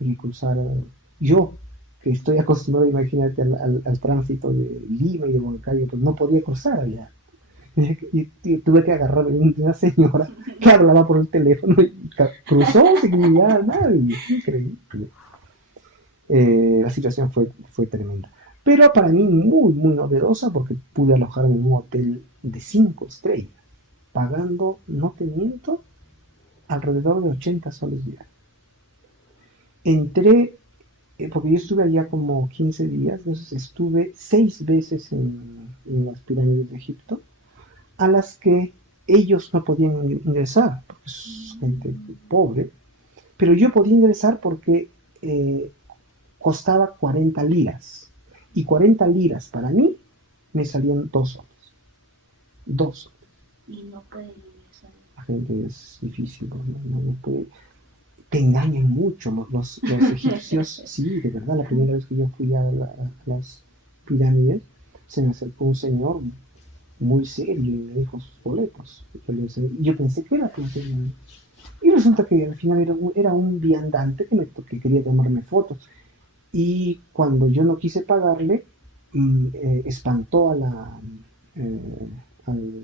Hay que cruzar. Yo, que estoy acostumbrado, imagínate, al tránsito de Lima y de Huancayo, pues no podía cruzar allá. Y tuve que agarrar de una señora que hablaba por el teléfono y cruzó sin mirar a nadie. Increíble. La situación fue tremenda. Pero para mí muy, muy novedosa porque pude alojarme en un hotel de 5 estrellas, pagando, no te miento, alrededor de 80 soles diarios. Entré, porque yo estuve allá como 15 días, entonces estuve 6 veces en las pirámides de Egipto, a las que ellos no podían ingresar, porque es gente pobre, pero yo podía ingresar porque costaba 40 liras, y 40 liras para mí me salían 2 soles. 2 soles. Y no pueden ingresar. La gente es difícil, no puede. Te engañan mucho los egipcios. Sí, de verdad, la primera vez que yo fui a las pirámides, se me acercó un señor muy serio y me dijo sus boletos. Yo pensé que era plata. Y resulta que al final era un viandante que quería tomarme fotos. Y cuando yo no quise pagarle, espantó a al,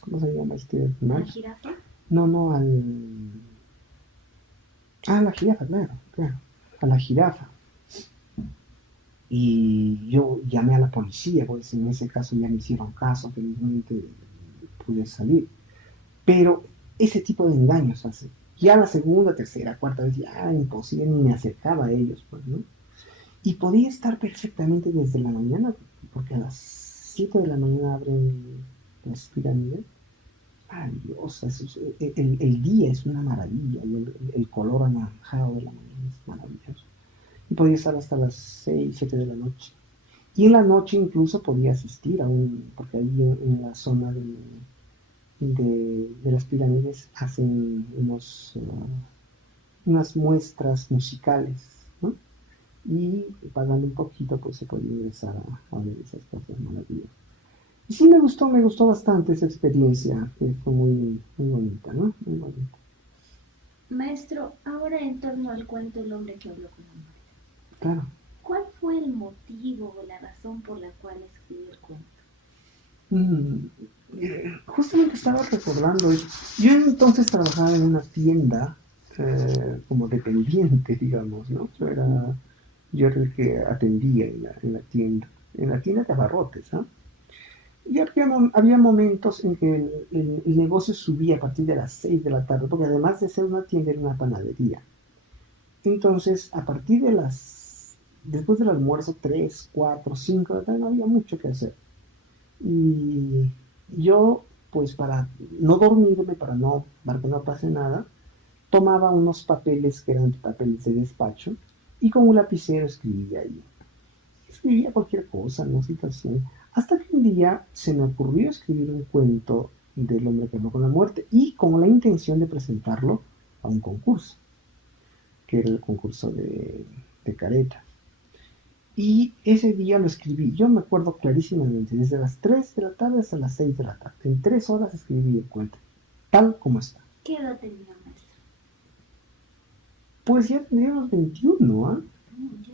¿cómo se llama este animal? ¿La jirafa? No, la jirafa, claro, a la jirafa. Y yo llamé a la policía, pues en ese caso ya me hicieron caso, felizmente pude salir. Pero ese tipo de engaños hace. Ya la segunda, tercera, cuarta vez, ya imposible, ni me acercaba a ellos, pues, ¿no? Y podía estar perfectamente desde la mañana, porque a las 7 de la mañana abren las pirámides. Maravillosa, el día es una maravilla, y el color anaranjado de la mañana es maravilloso. Y podía estar hasta las 6, 7 de la noche. Y en la noche incluso podía asistir porque ahí en la zona de las pirámides hacen unas muestras musicales, ¿no? Y pagando un poquito pues se podía ingresar a ver esas cosas maravillosas. Y sí me gustó bastante esa experiencia, que fue muy, muy bonita, ¿no? Muy bonita. Maestro, ahora en torno al cuento El hombre que habló con la muerte. Claro. ¿Cuál fue el motivo o la razón por la cual escribió el cuento? Justamente estaba recordando eso. Yo entonces trabajaba en una tienda como dependiente, digamos, ¿no? Yo era el que atendía en la tienda de abarrotes, ¿no? Y había momentos en que el negocio subía a partir de las 6 de la tarde, porque además de ser una tienda era una panadería. Entonces, a partir después del almuerzo, 3, 4, 5 de la tarde, no había mucho que hacer. Y yo, pues para no dormirme, para que no pase nada, tomaba unos papeles que eran papeles de despacho y con un lapicero escribía ahí. Escribía cualquier cosa, no situación. Hasta que un día se me ocurrió escribir un cuento del hombre que habló con la muerte y con la intención de presentarlo a un concurso, que era el concurso de careta. Y ese día lo escribí, yo me acuerdo clarísimamente, desde las 3 de la tarde hasta las 6 de la tarde. En 3 horas escribí el cuento, tal como está. ¿Qué edad tenía, maestro? Pues ya tenía unos 21, ¿ah?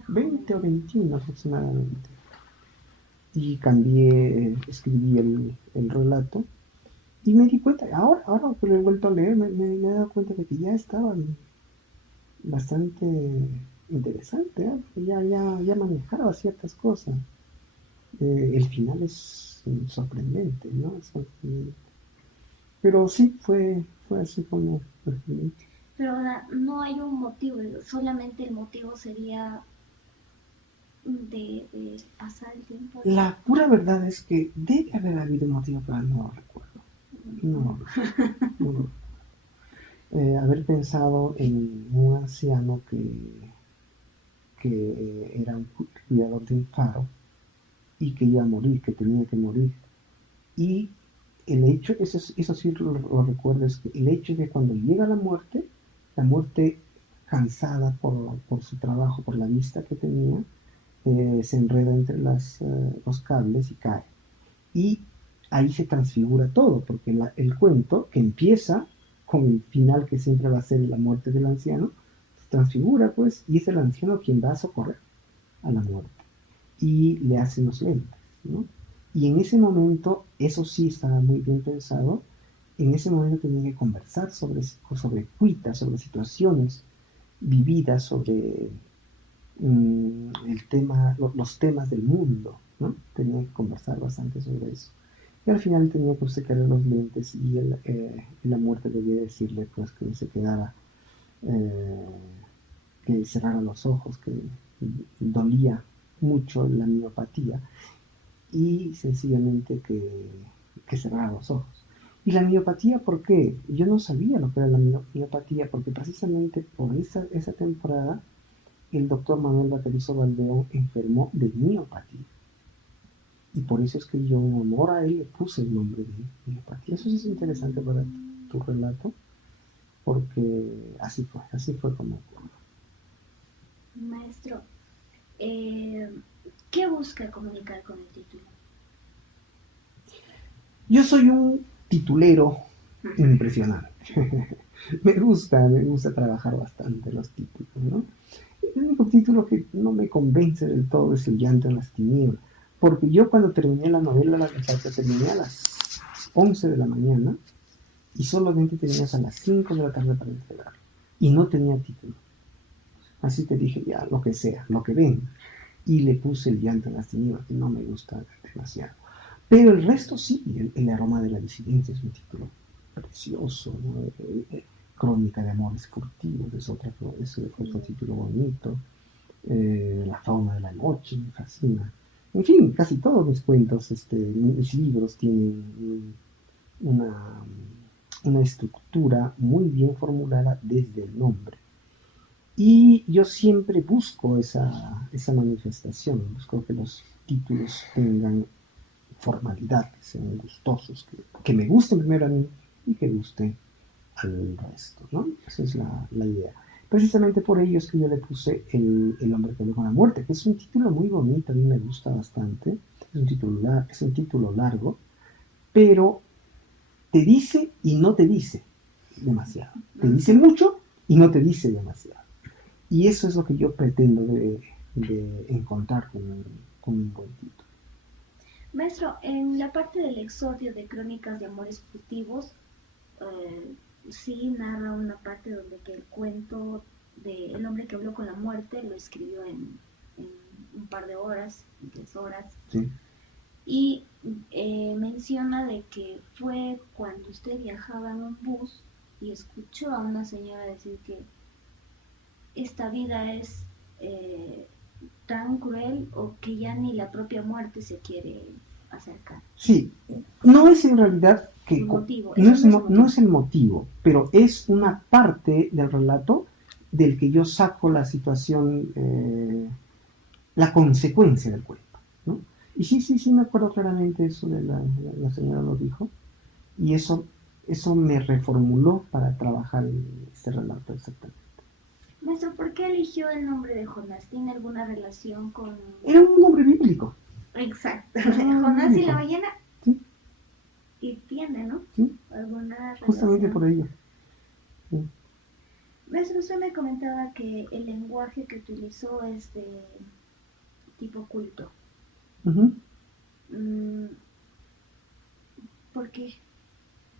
20 o 21 aproximadamente. Y escribí el relato. Y me di cuenta, ahora que lo he vuelto a leer, me he dado cuenta de que ya estaba bastante interesante, ¿eh? Ya manejaba ciertas cosas. El final es sorprendente, ¿no? Es sorprendente. Pero sí, fue así como lo escribí. Pero no hay un motivo, solamente el motivo sería de pasar el tiempo. La pura verdad es que debe haber habido un motivo, pero no lo recuerdo. No. Haber pensado en un anciano que era un cuidador de un faro y que iba a morir, que tenía que morir. Y el hecho, eso sí lo recuerdo, es que el hecho de que cuando llega la muerte cansada por su trabajo, por la vista que tenía, se enreda entre los cables y cae. Y ahí se transfigura todo, porque el cuento, que empieza con el final que siempre va a ser la muerte del anciano, se transfigura, pues, y es el anciano quien va a socorrer a la muerte. Y le hace los lentes, ¿no? Y en ese momento, eso sí estaba muy bien pensado, en ese momento tenía que conversar sobre cuitas, sobre situaciones vividas, sobre los temas del mundo, ¿no? Tenía que conversar bastante sobre eso. Y al final tenía que usted cargar los lentes y la muerte debía decirle pues que se quedara, eh, que cerrara los ojos, que dolía mucho la miopatía y sencillamente que cerrara los ojos. ¿Y la miopatía por qué? Yo no sabía lo que era la miopatía porque precisamente por esa temporada el doctor Manuel Baquerizo Valdeón enfermó de miopatía. Y por eso es que yo en honor a él le puse el nombre de miopatía. Eso sí es interesante para tu relato, porque así fue como ocurrió. Maestro, ¿qué busca comunicar con el título? Yo soy un titulero impresionante. me gusta trabajar bastante los títulos, ¿no? El único título que no me convence del todo es El llanto en las tinieblas, porque yo cuando terminé la novela La Muchacha terminé a las 11 de la mañana y solamente tenías a las 5 de la tarde para entregarlo y no tenía título. Así que dije, ya, lo que sea, lo que ven. Y le puse El llanto en las tinieblas, que no me gusta demasiado. Pero el resto sí, el aroma de la disidencia es un título precioso, ¿no? Crónica de amores furtivos es otro título bonito. La fauna de la noche me fascina. En fin, casi todos mis cuentos, mis libros tienen una, una estructura muy bien formulada desde el nombre. Y yo siempre busco esa manifestación, busco que los títulos tengan formalidad, que sean gustosos, que me gusten primero a mí y que gusten al resto, ¿no? Esa es la idea. Precisamente por ello es que yo le puse el hombre que habló con la muerte, que es un título muy bonito, a mí me gusta bastante, es un título largo, pero te dice y no te dice demasiado. Te dice mucho y no te dice demasiado. Y eso es lo que yo pretendo de encontrar con un buen título. Maestro, en la parte del exordio de Crónicas de Amores Furtivos, sí narra una parte donde que el cuento de El hombre que habló con la muerte lo escribió en un par de horas, 10 horas. Sí. Y menciona de que fue cuando usted viajaba en un bus y escuchó a una señora decir que esta vida es tan cruel o que ya ni la propia muerte se quiere acercar. Sí, no es en realidad que motivo, no es el motivo, pero es una parte del relato del que yo saco la situación, la consecuencia del cuento, ¿no? Y sí, me acuerdo claramente eso de la señora lo dijo, y eso me reformuló para trabajar este relato exactamente. Maestro, ¿por qué eligió el nombre de Jonás? ¿Tiene alguna relación con...? Era un nombre bíblico. Exacto. Jonás y la ballena. Sí. Y tiene, ¿no? Sí. ¿Alguna relación? Justamente por ello. Sí. Maestro, usted me comentaba que el lenguaje que utilizó es de tipo culto. Uh-huh. ¿Por qué?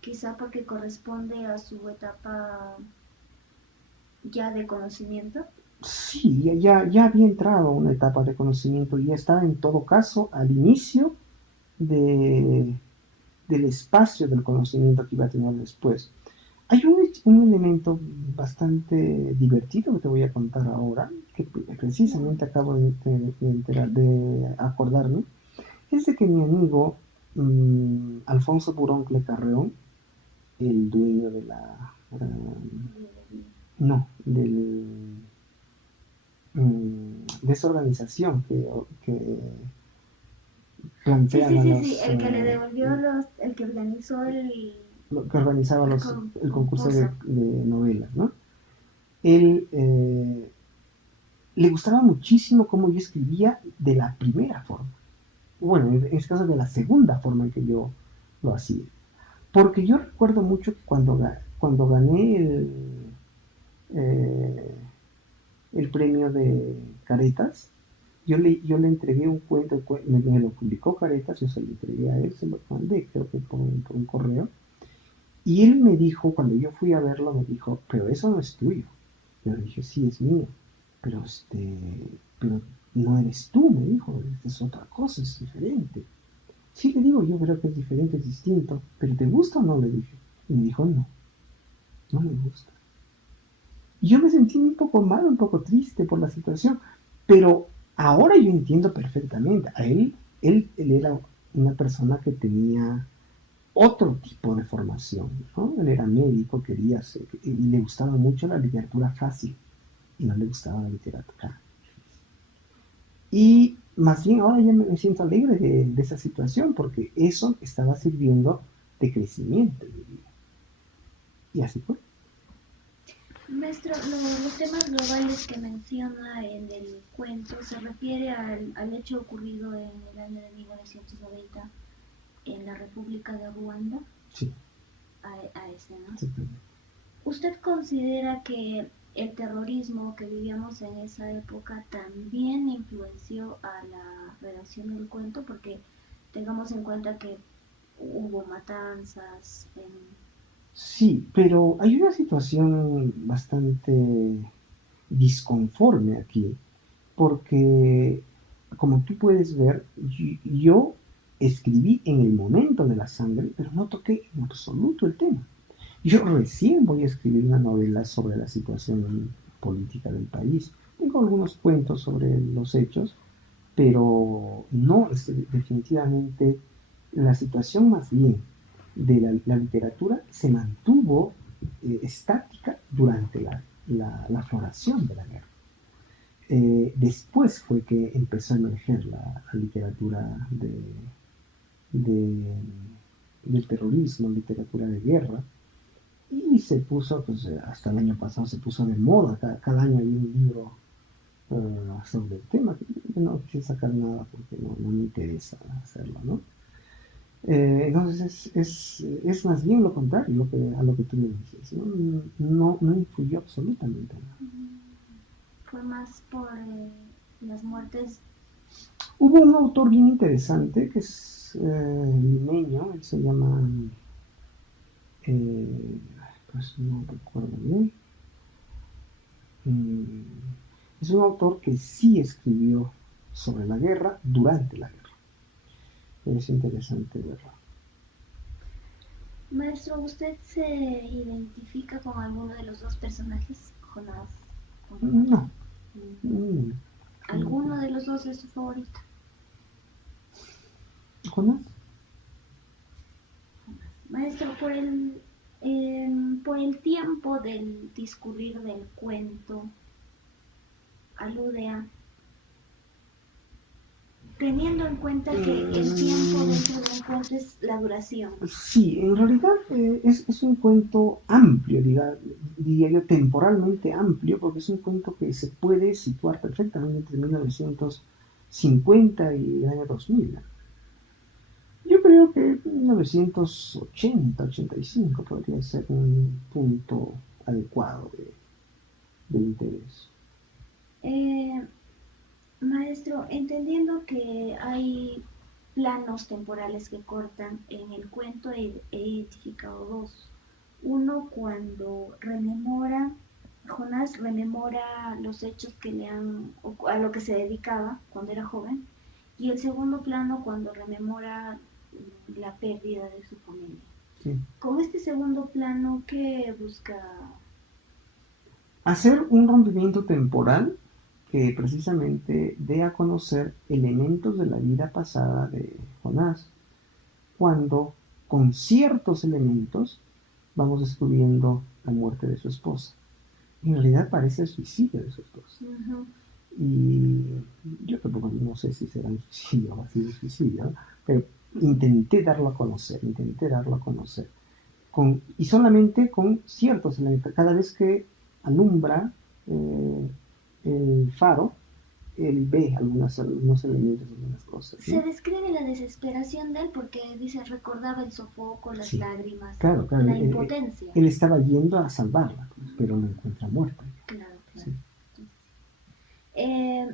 Quizá porque corresponde a su etapa ya de conocimiento. Sí, ya había entrado a una etapa de conocimiento y ya estaba en todo caso al inicio del espacio del conocimiento que iba a tener después. Hay un elemento bastante divertido que te voy a contar ahora, que precisamente acabo de acordarme, es de que mi amigo Alfonso Buroncle Carreón, el dueño de la... no, de esa organización que plantea sí, el que le devolvió el que organizó que organizaba el concurso de novelas, ¿no? Él le gustaba muchísimo cómo yo escribía de la primera forma, bueno, en este caso de la segunda forma en que yo lo hacía, porque yo recuerdo mucho que cuando gané el premio de Caretas, yo le entregué un cuento, me lo publicó Caretas, yo se lo entregué a él, se lo mandé, creo que por un correo, y él me dijo, cuando yo fui a verlo, me dijo, pero eso no es tuyo. Yo le dije, sí, es mío, pero pero no eres tú, me dijo, es otra cosa, es diferente. Sí, le digo, yo creo que es diferente, es distinto, pero ¿te gusta o no? Le dije. Y me dijo, no, no me gusta. Y yo me sentí un poco mal, un poco triste por la situación, pero ahora yo entiendo perfectamente. A él era una persona que tenía otro tipo de formación, ¿no? Él era médico, quería ser, y le gustaba mucho la literatura fácil, y no le gustaba la literatura. Y más bien ahora ya me siento alegre de esa situación, porque eso estaba sirviendo de crecimiento en mi vida. Y así fue. Maestro, los temas globales que menciona en el cuento se refiere al hecho ocurrido en el año de 1990 en la República de Ruanda, Sí, a ese, ¿no? sí. ¿Usted considera que el terrorismo que vivíamos en esa época también influenció a la redacción del cuento? Porque tengamos en cuenta que hubo matanzas en... Sí, pero hay una situación bastante disconforme aquí, porque como tú puedes ver, yo escribí en el momento de la sangre, pero no toqué en absoluto el tema. Yo recién voy a escribir una novela sobre la situación política del país. Tengo algunos cuentos sobre los hechos, pero no, definitivamente la situación más bien de la literatura se mantuvo estática durante la floración de la guerra. Después fue que empezó a emerger la literatura de, del terrorismo, literatura de guerra, y se puso, pues hasta el año pasado se puso de moda, cada año había un libro sobre el tema, que no quise sacar nada porque no me interesa hacerlo, ¿no? Entonces es más bien lo contrario a lo que tú me dices, ¿no? No influyó absolutamente nada. Fue más por las muertes. Hubo un autor bien interesante que es limeño, él se llama, eh, pues no recuerdo bien, mm, es un autor que sí escribió sobre la guerra durante la guerra. Es interesante verlo. Maestro, ¿usted se identifica con alguno de los dos personajes, Jonás o Jonás? No, ¿Alguno de los dos es su favorito? Jonás. Maestro, por el tiempo del discurrir del cuento, alude a, teniendo en cuenta que el tiempo dentro de un cuento es la duración. Sí, en realidad es un cuento amplio, diría yo, temporalmente amplio, porque es un cuento que se puede situar perfectamente entre 1950 y el año 2000. Yo creo que 1980-85 podría ser un punto adecuado de interés. Eh, Maestro, entendiendo que hay planos temporales que cortan, en el cuento he identificado dos. Uno cuando Jonás rememora los hechos que a lo que se dedicaba cuando era joven, y el segundo plano cuando rememora la pérdida de su familia. Sí. Con este segundo plano, ¿qué busca? Hacer un rompimiento temporal que precisamente dé a conocer elementos de la vida pasada de Jonás, cuando con ciertos elementos vamos descubriendo la muerte de su esposa. En realidad parece el suicidio de su esposa. Uh-huh. Y yo tampoco no sé si será un suicidio o ha sido un suicidio, ¿no? Pero intenté darlo a conocer, y solamente con ciertos elementos. Cada vez que alumbra el faro, él ve algunos elementos, algunas cosas, ¿no? Se describe la desesperación de él porque dice recordaba el sofoco, las Sí, lágrimas, claro, la impotencia. Él estaba yendo a salvarla, pues, pero la encuentra muerta. Claro. Sí. Eh,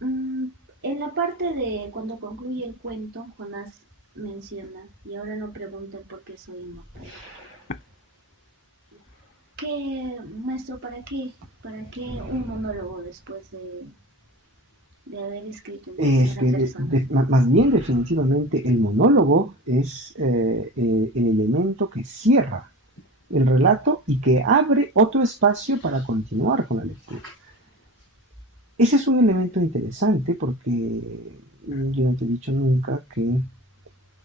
mm, en la parte de cuando concluye el cuento, Jonás menciona, y ahora no pregunten por qué soy inmortal. ¿Qué, maestro, para qué un monólogo después de de haber escrito en Es tercera que persona. más bien definitivamente el monólogo es el elemento que cierra el relato y que abre otro espacio para continuar con la lectura. Ese es un elemento interesante porque yo no te he dicho nunca que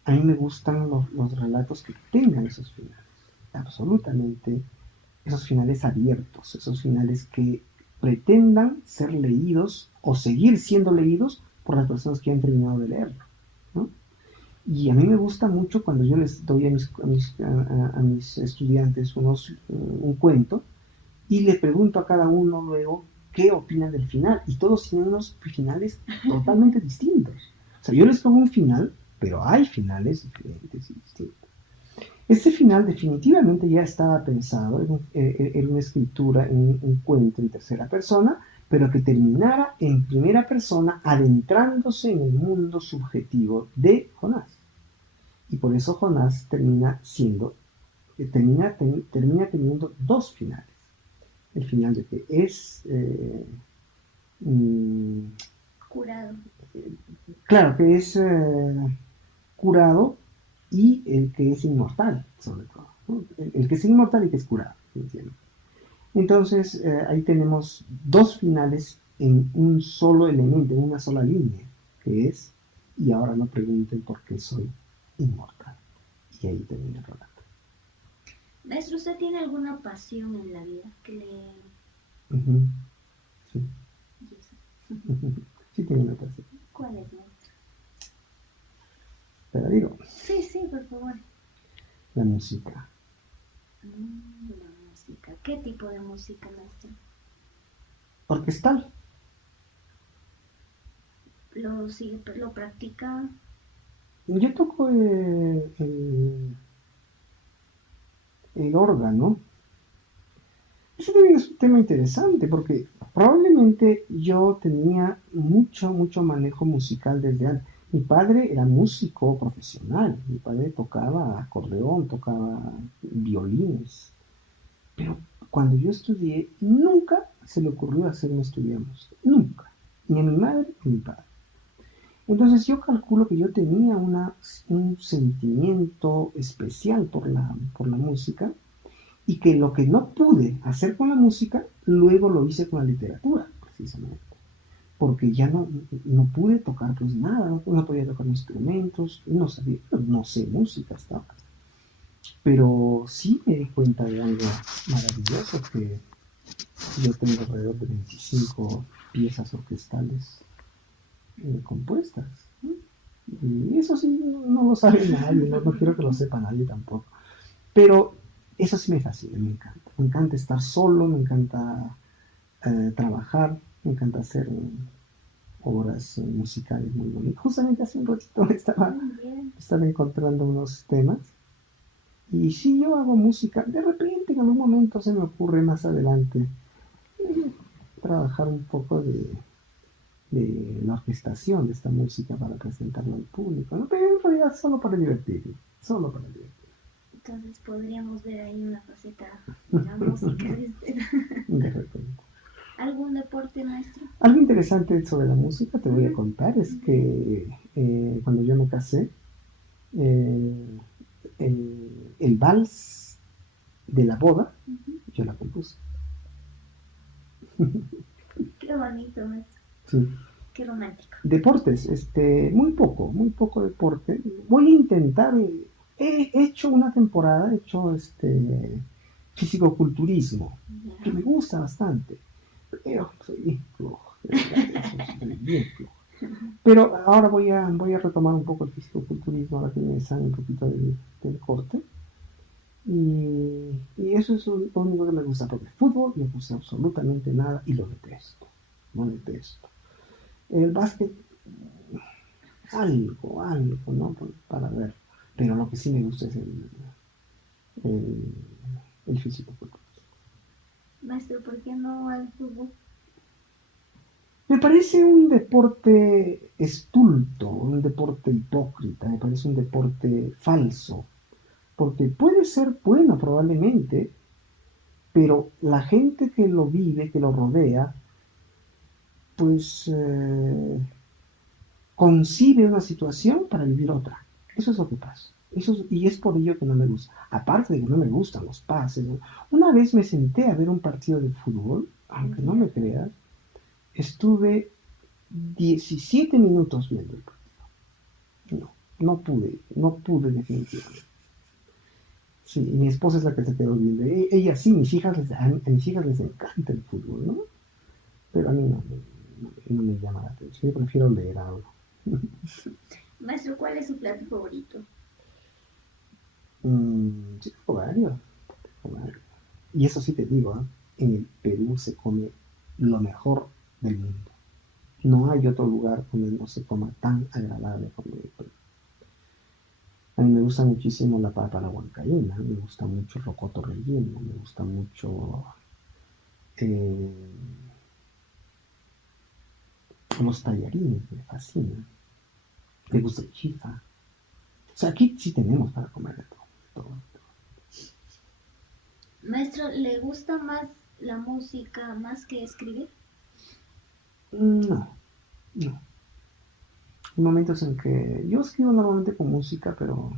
a mí me gustan los relatos que tengan esos finales, absolutamente esos finales abiertos, esos finales que pretendan ser leídos o seguir siendo leídos por las personas que han terminado de leerlo, ¿no? Y a mí me gusta mucho cuando yo les doy a mis estudiantes un cuento y le pregunto a cada uno luego qué opinan del final. Y todos tienen unos finales totalmente distintos. O sea, yo les pongo un final, pero hay finales diferentes y distintos. Este final definitivamente ya estaba pensado, era una escritura, en un cuento en tercera persona, pero que terminara en primera persona adentrándose en el mundo subjetivo de Jonás. Y por eso Jonás termina teniendo dos finales. El final de que es Curado. Claro, que es curado y el que es inmortal, sobre todo, ¿no? El que es inmortal y que es curado, ¿entiendes? Entonces, ahí tenemos dos finales en un solo elemento, en una sola línea, que es, y ahora no pregunten por qué soy inmortal. Y ahí termina el relato. Maestro, ¿usted tiene alguna pasión en la vida que le... Uh-huh. Sí. Sí tengo una pasión. ¿Cuál es, maestro? Te la digo. Sí, sí, por favor. La música. La música. ¿Qué tipo de música, maestro? Orquestal. ¿Lo practica? Yo toco el órgano. Eso también es un tema interesante porque probablemente yo tenía mucho manejo musical desde antes. Mi padre era músico profesional, mi padre tocaba acordeón, tocaba violines, pero cuando yo estudié nunca se le ocurrió hacerme estudiar música, nunca, ni a mi madre ni a mi padre. Entonces yo calculo que yo tenía un sentimiento especial por la música y que lo que no pude hacer con la música, luego lo hice con la literatura, precisamente. Porque ya no pude tocar pues nada, no podía tocar instrumentos, no sabía, no sé música hasta ahora. Pero sí me di cuenta de algo maravilloso, que yo tengo alrededor de 25 piezas orquestales compuestas. Y eso sí, no lo sabe nadie, no quiero que lo sepa nadie tampoco. Pero eso sí me fascina, me encanta. Me encanta estar solo, me encanta trabajar, me encanta hacer obras musicales muy bonitas. Justamente hace un ratito estaba encontrando unos temas. Y si yo hago música, de repente en algún momento se me ocurre más adelante trabajar un poco de la orquestación de esta música para presentarlo al público, ¿no? Pero en realidad solo para divertirme, solo para divertirme. Entonces podríamos ver ahí una faceta de la música de usted. De repente. ¿Algún deporte, maestro? Algo interesante sobre la música te voy a contar es que cuando yo me casé, eh, el vals de la boda, yo la compuse. Qué bonito, maestro. Sí. Qué romántico. Deportes, muy poco deporte. Voy a intentar, he hecho una temporada, he hecho fisicoculturismo, que me gusta bastante, pero soy bien flojo, soy bien flojo. Pero ahora voy a retomar un poco el fisicoculturismo, ahora que me sale un poquito del corte. Y eso es lo único que me gusta, porque el fútbol no me gusta absolutamente nada y lo detesto, lo detesto. El básquet, algo, ¿no? Para ver. Pero lo que sí me gusta es el físico. Maestro, ¿por qué no al fútbol? Me parece un deporte estulto, un deporte hipócrita, me parece un deporte falso. Porque puede ser bueno probablemente, pero la gente que lo vive, que lo rodea, pues concibe una situación para vivir otra. Eso es lo que pasa. Y es por ello que no me gusta. Aparte de que no me gustan los pases, ¿no? Una vez me senté a ver un partido de fútbol, aunque no me creas, estuve 17 minutos viendo el partido. No pude definitivamente. Sí, mi esposa es la que se quedó viendo. Ella sí, a mis hijas les encanta el fútbol, ¿no? Pero a mí no me llama la atención. Yo prefiero leer algo. Maestro, ¿cuál es su plato favorito? Sí, tengo varios. Y eso sí te digo, en el Perú se come lo mejor del mundo. No hay otro lugar donde no se coma tan agradable como el Perú. A mí me gusta muchísimo la papa a la huancaína, me gusta mucho el rocoto relleno, me gusta mucho los tallarines, me fascinan. Me gusta el chifa. O sea, aquí sí tenemos para comer de todo. Maestro, ¿le gusta más la música más que escribir? No. Hay momentos en que yo escribo normalmente con música, pero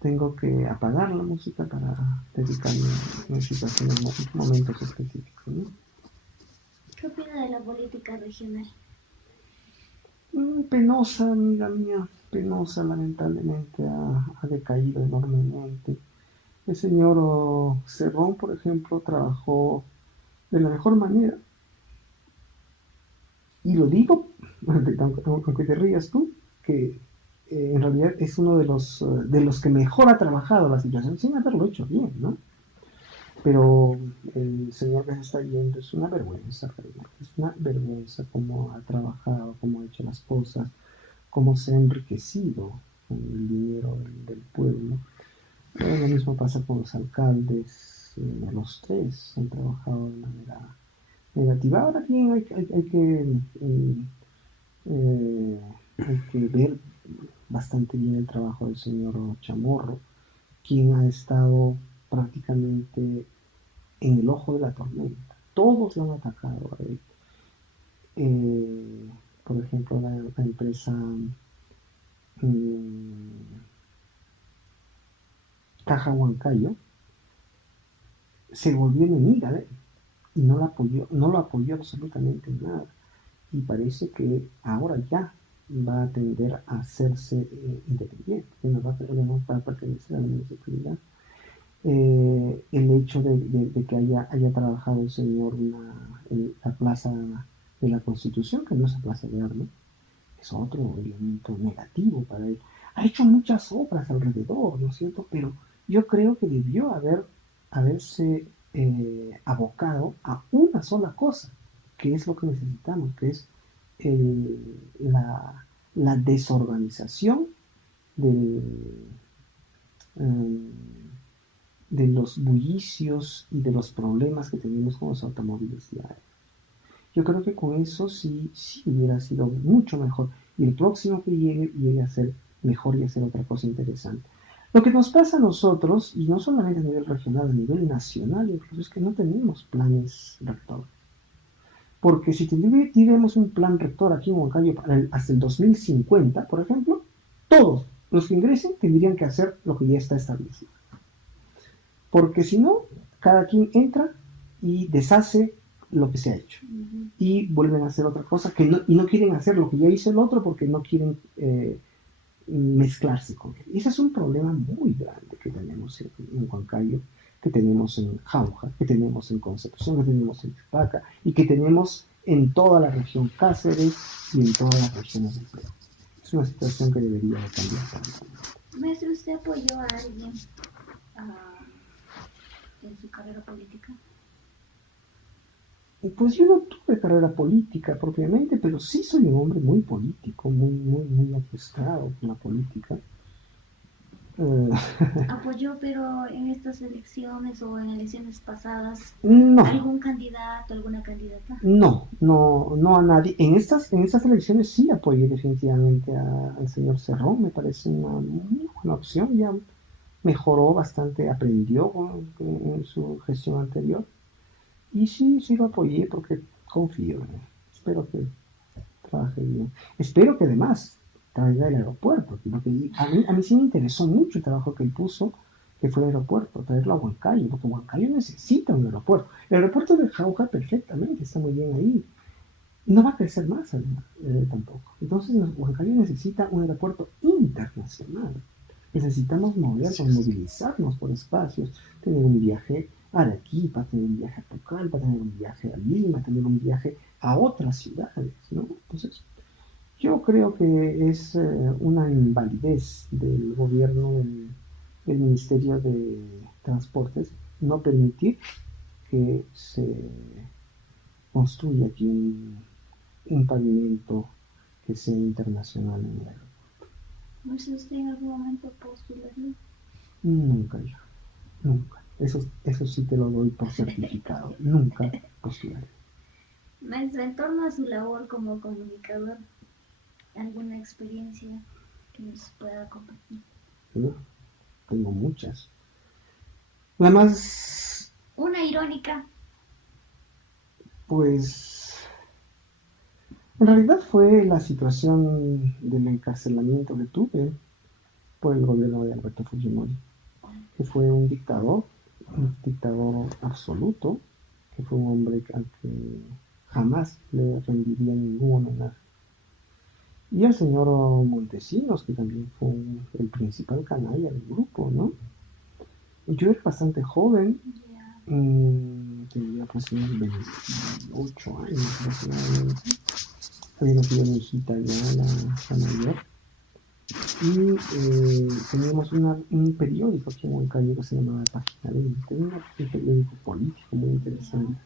tengo que apagar la música para dedicarme a situaciones, momentos específicos, ¿no? ¿Qué opina de la política regional? Penosa, amiga mía, penosa, lamentablemente ha decaído enormemente. El señor Cerrón, por ejemplo, trabajó de la mejor manera. Y lo digo, aunque te rías tú, que en realidad es uno de los que mejor ha trabajado la situación, sin haberlo hecho bien, ¿no? Pero el señor que se está yendo es una vergüenza, es una vergüenza cómo ha trabajado, cómo ha hecho las cosas, cómo se ha enriquecido con el dinero del pueblo. Lo mismo pasa con los alcaldes, los tres han trabajado de manera negativa. Ahora bien, hay que ver bastante bien el trabajo del señor Chamorro, quien ha estado prácticamente en el ojo de la tormenta. Todos lo han atacado a él. Por ejemplo, la empresa Caja Huancayo se volvió enemiga de él y no lo apoyó absolutamente en nada. Y parece que ahora ya va a tender a hacerse independiente, que no va a pertenecer a la municipalidad. El hecho de que haya trabajado el señor en la plaza de la Constitución, que no es la plaza de armas, es otro elemento negativo para él. Ha hecho muchas obras alrededor, ¿no es cierto? Pero yo creo que debió haberse abocado a una sola cosa, que es lo que necesitamos, que es la desorganización del, de los bullicios y de los problemas que tenemos con los automóviles diarios. Yo creo que con eso sí hubiera sido mucho mejor. Y el próximo que llegue a ser mejor y a ser otra cosa interesante. Lo que nos pasa a nosotros, y no solamente a nivel regional, a nivel nacional, incluso es que no tenemos planes rector. Porque si tuviéramos un plan rector aquí en Huancayo hasta el 2050, por ejemplo, todos los que ingresen tendrían que hacer lo que ya está establecido. Porque si no, cada quien entra y deshace lo que se ha hecho. Y vuelven a hacer otra cosa y no quieren hacer lo que ya hizo el otro porque no quieren mezclarse con él. Y ese es un problema muy grande que tenemos en Huancayo, que tenemos en Jauja, que tenemos en Concepción, que tenemos en Chupaca y que tenemos en toda la región Cáceres y en todas las regiones del Perú. Es una situación que debería de cambiar. Maestro, ¿usted apoyó a alguien en su carrera política? Pues yo no tuve carrera política propiamente, pero sí soy un hombre muy político, muy apuestado con la política. ¿Apoyó, pero en estas elecciones o en elecciones pasadas, no, algún candidato, alguna candidata? No a nadie. En estas elecciones sí apoyé definitivamente al señor Cerrón, me parece una muy buena opción, ya mejoró bastante, aprendió en su gestión anterior. Y sí lo apoyé porque confío en él. espero que trabaje bien. Espero que además traiga el aeropuerto, porque a mí sí me interesó mucho el trabajo que él puso, que fue el aeropuerto, traerlo a Huancayo, porque Huancayo necesita un aeropuerto. El aeropuerto de Jauja perfectamente, está muy bien ahí. No va a crecer más, además, tampoco. Entonces, Huancayo necesita un aeropuerto internacional. Necesitamos movernos, movilizarnos por espacios, tener un viaje a Arequipa, tener un viaje a Pucallpa, tener un viaje a Lima, tener un viaje a otras ciudades, ¿no? Entonces, yo creo que es una invalidez del gobierno del Ministerio de Transportes no permitir que se construya aquí un pavimento que sea internacional en el aeropuerto. ¿No sé usted en algún momento postularía? Nunca yo, nunca. Eso sí te lo doy por certificado. Nunca postularé. Maestro, en torno a su labor como comunicador, ¿alguna experiencia que nos pueda compartir? ¿No? Tengo muchas. La más, Una irónica. pues, en realidad fue la situación del encarcelamiento que tuve por el gobierno de Alberto Fujimori, que fue un dictador absoluto, que fue un hombre al que jamás le rendiría ningún homenaje. Y el señor Montesinos, que también fue el principal canalla del grupo, ¿no? Yo era bastante joven, tenía pues unos 28 años aproximadamente. Había nacido mi hijita ya, la mayor. Y teníamos un periódico aquí en Huancayo que se llamaba Página 20, un periódico político muy interesante.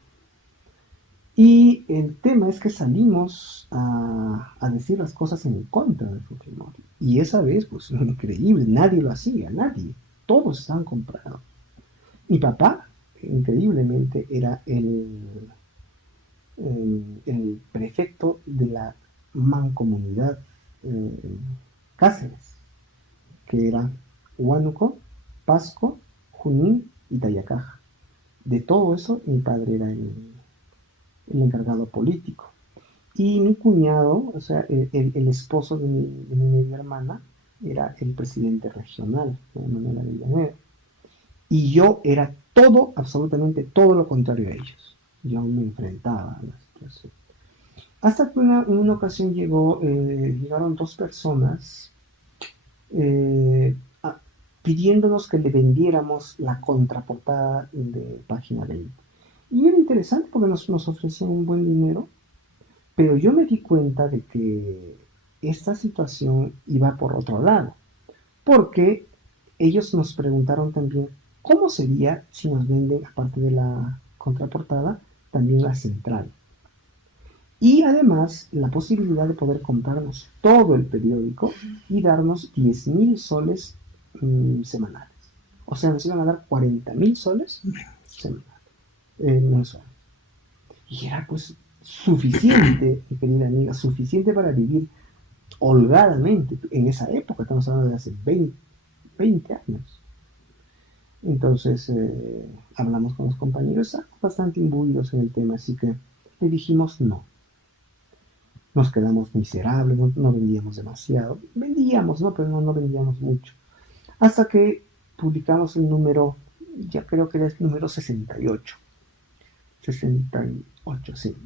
Y el tema es que salimos a decir las cosas en contra de Fujimori. Y esa vez, pues, increíble, nadie lo hacía, nadie. Todos estaban comprados. Mi papá, increíblemente, era el prefecto de la mancomunidad Cáceres, que era Huánuco, Pasco, Junín y Tayacaja. De todo eso, mi padre era el encargado político. Y mi cuñado, o sea, el esposo de mi media hermana, era el presidente regional, de Manuela Villanueva. Y yo era todo, absolutamente todo lo contrario a ellos. Yo me enfrentaba a la situación. Hasta que en una ocasión llegaron dos personas eh, a, pidiéndonos que le vendiéramos la contraportada de Página 20. Y era interesante porque nos ofrecían un buen dinero, pero yo me di cuenta de que esta situación iba por otro lado, porque ellos nos preguntaron también cómo sería si nos venden, aparte de la contraportada, también la central. Y además la posibilidad de poder comprarnos todo el periódico y darnos 10.000 soles semanales. O sea, nos iban a dar 40.000 soles mensuales. Y era pues suficiente, mi querida amiga, suficiente para vivir holgadamente en esa época, estamos hablando de hace 20 años. Entonces hablamos con los compañeros bastante imbuidos en el tema, así que le dijimos no. Nos quedamos miserables, no vendíamos demasiado. Vendíamos, ¿no? Pero no vendíamos mucho. Hasta que publicamos el número, ya creo que era el número 68. 68, sí.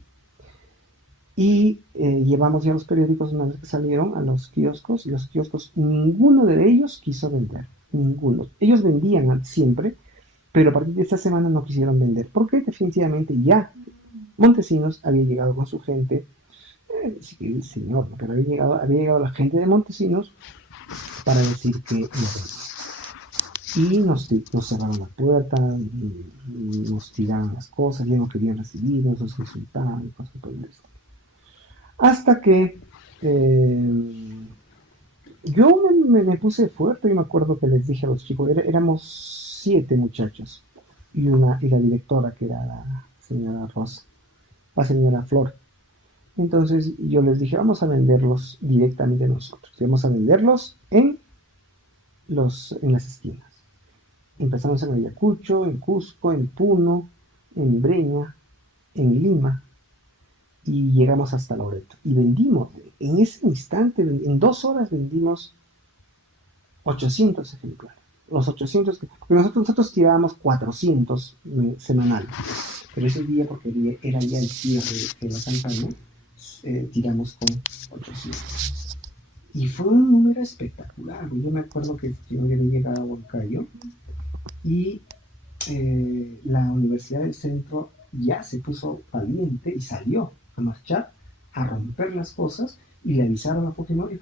Y llevamos ya los periódicos una vez que salieron a los kioscos, y los kioscos, ninguno de ellos quiso vender. Ninguno. Ellos vendían siempre, pero a partir de esta semana no quisieron vender, porque definitivamente ya Montesinos había llegado con su gente, el señor, ¿no? Pero había llegado la gente de Montesinos para decir que no vendía. Y nos cerraron la puerta, y nos tiraron las cosas, ya no querían recibirnos, nos insultaban y cosas por el estilo. Hasta que yo me puse fuerte y me acuerdo que les dije a los chicos, éramos 7 muchachos y la directora, que era la señora Rosa, la señora Flor. Entonces yo les dije, vamos a venderlos directamente nosotros, vamos a venderlos en las esquinas. Empezamos en Ayacucho, en Cusco, en Puno, en Breña, en Lima. y llegamos hasta Loreto. Y vendimos, en ese instante, en 2 horas vendimos 800 ejemplares. Los 800, porque nosotros tirábamos 400 semanales, pero ese día, porque era ya el cierre de la campaña, tiramos con 800. Y fue un número espectacular. Yo me acuerdo que yo había llegado a Huancayo y la Universidad del Centro ya se puso valiente y salió a marchar, a romper las cosas, y le avisaron a Fujimori.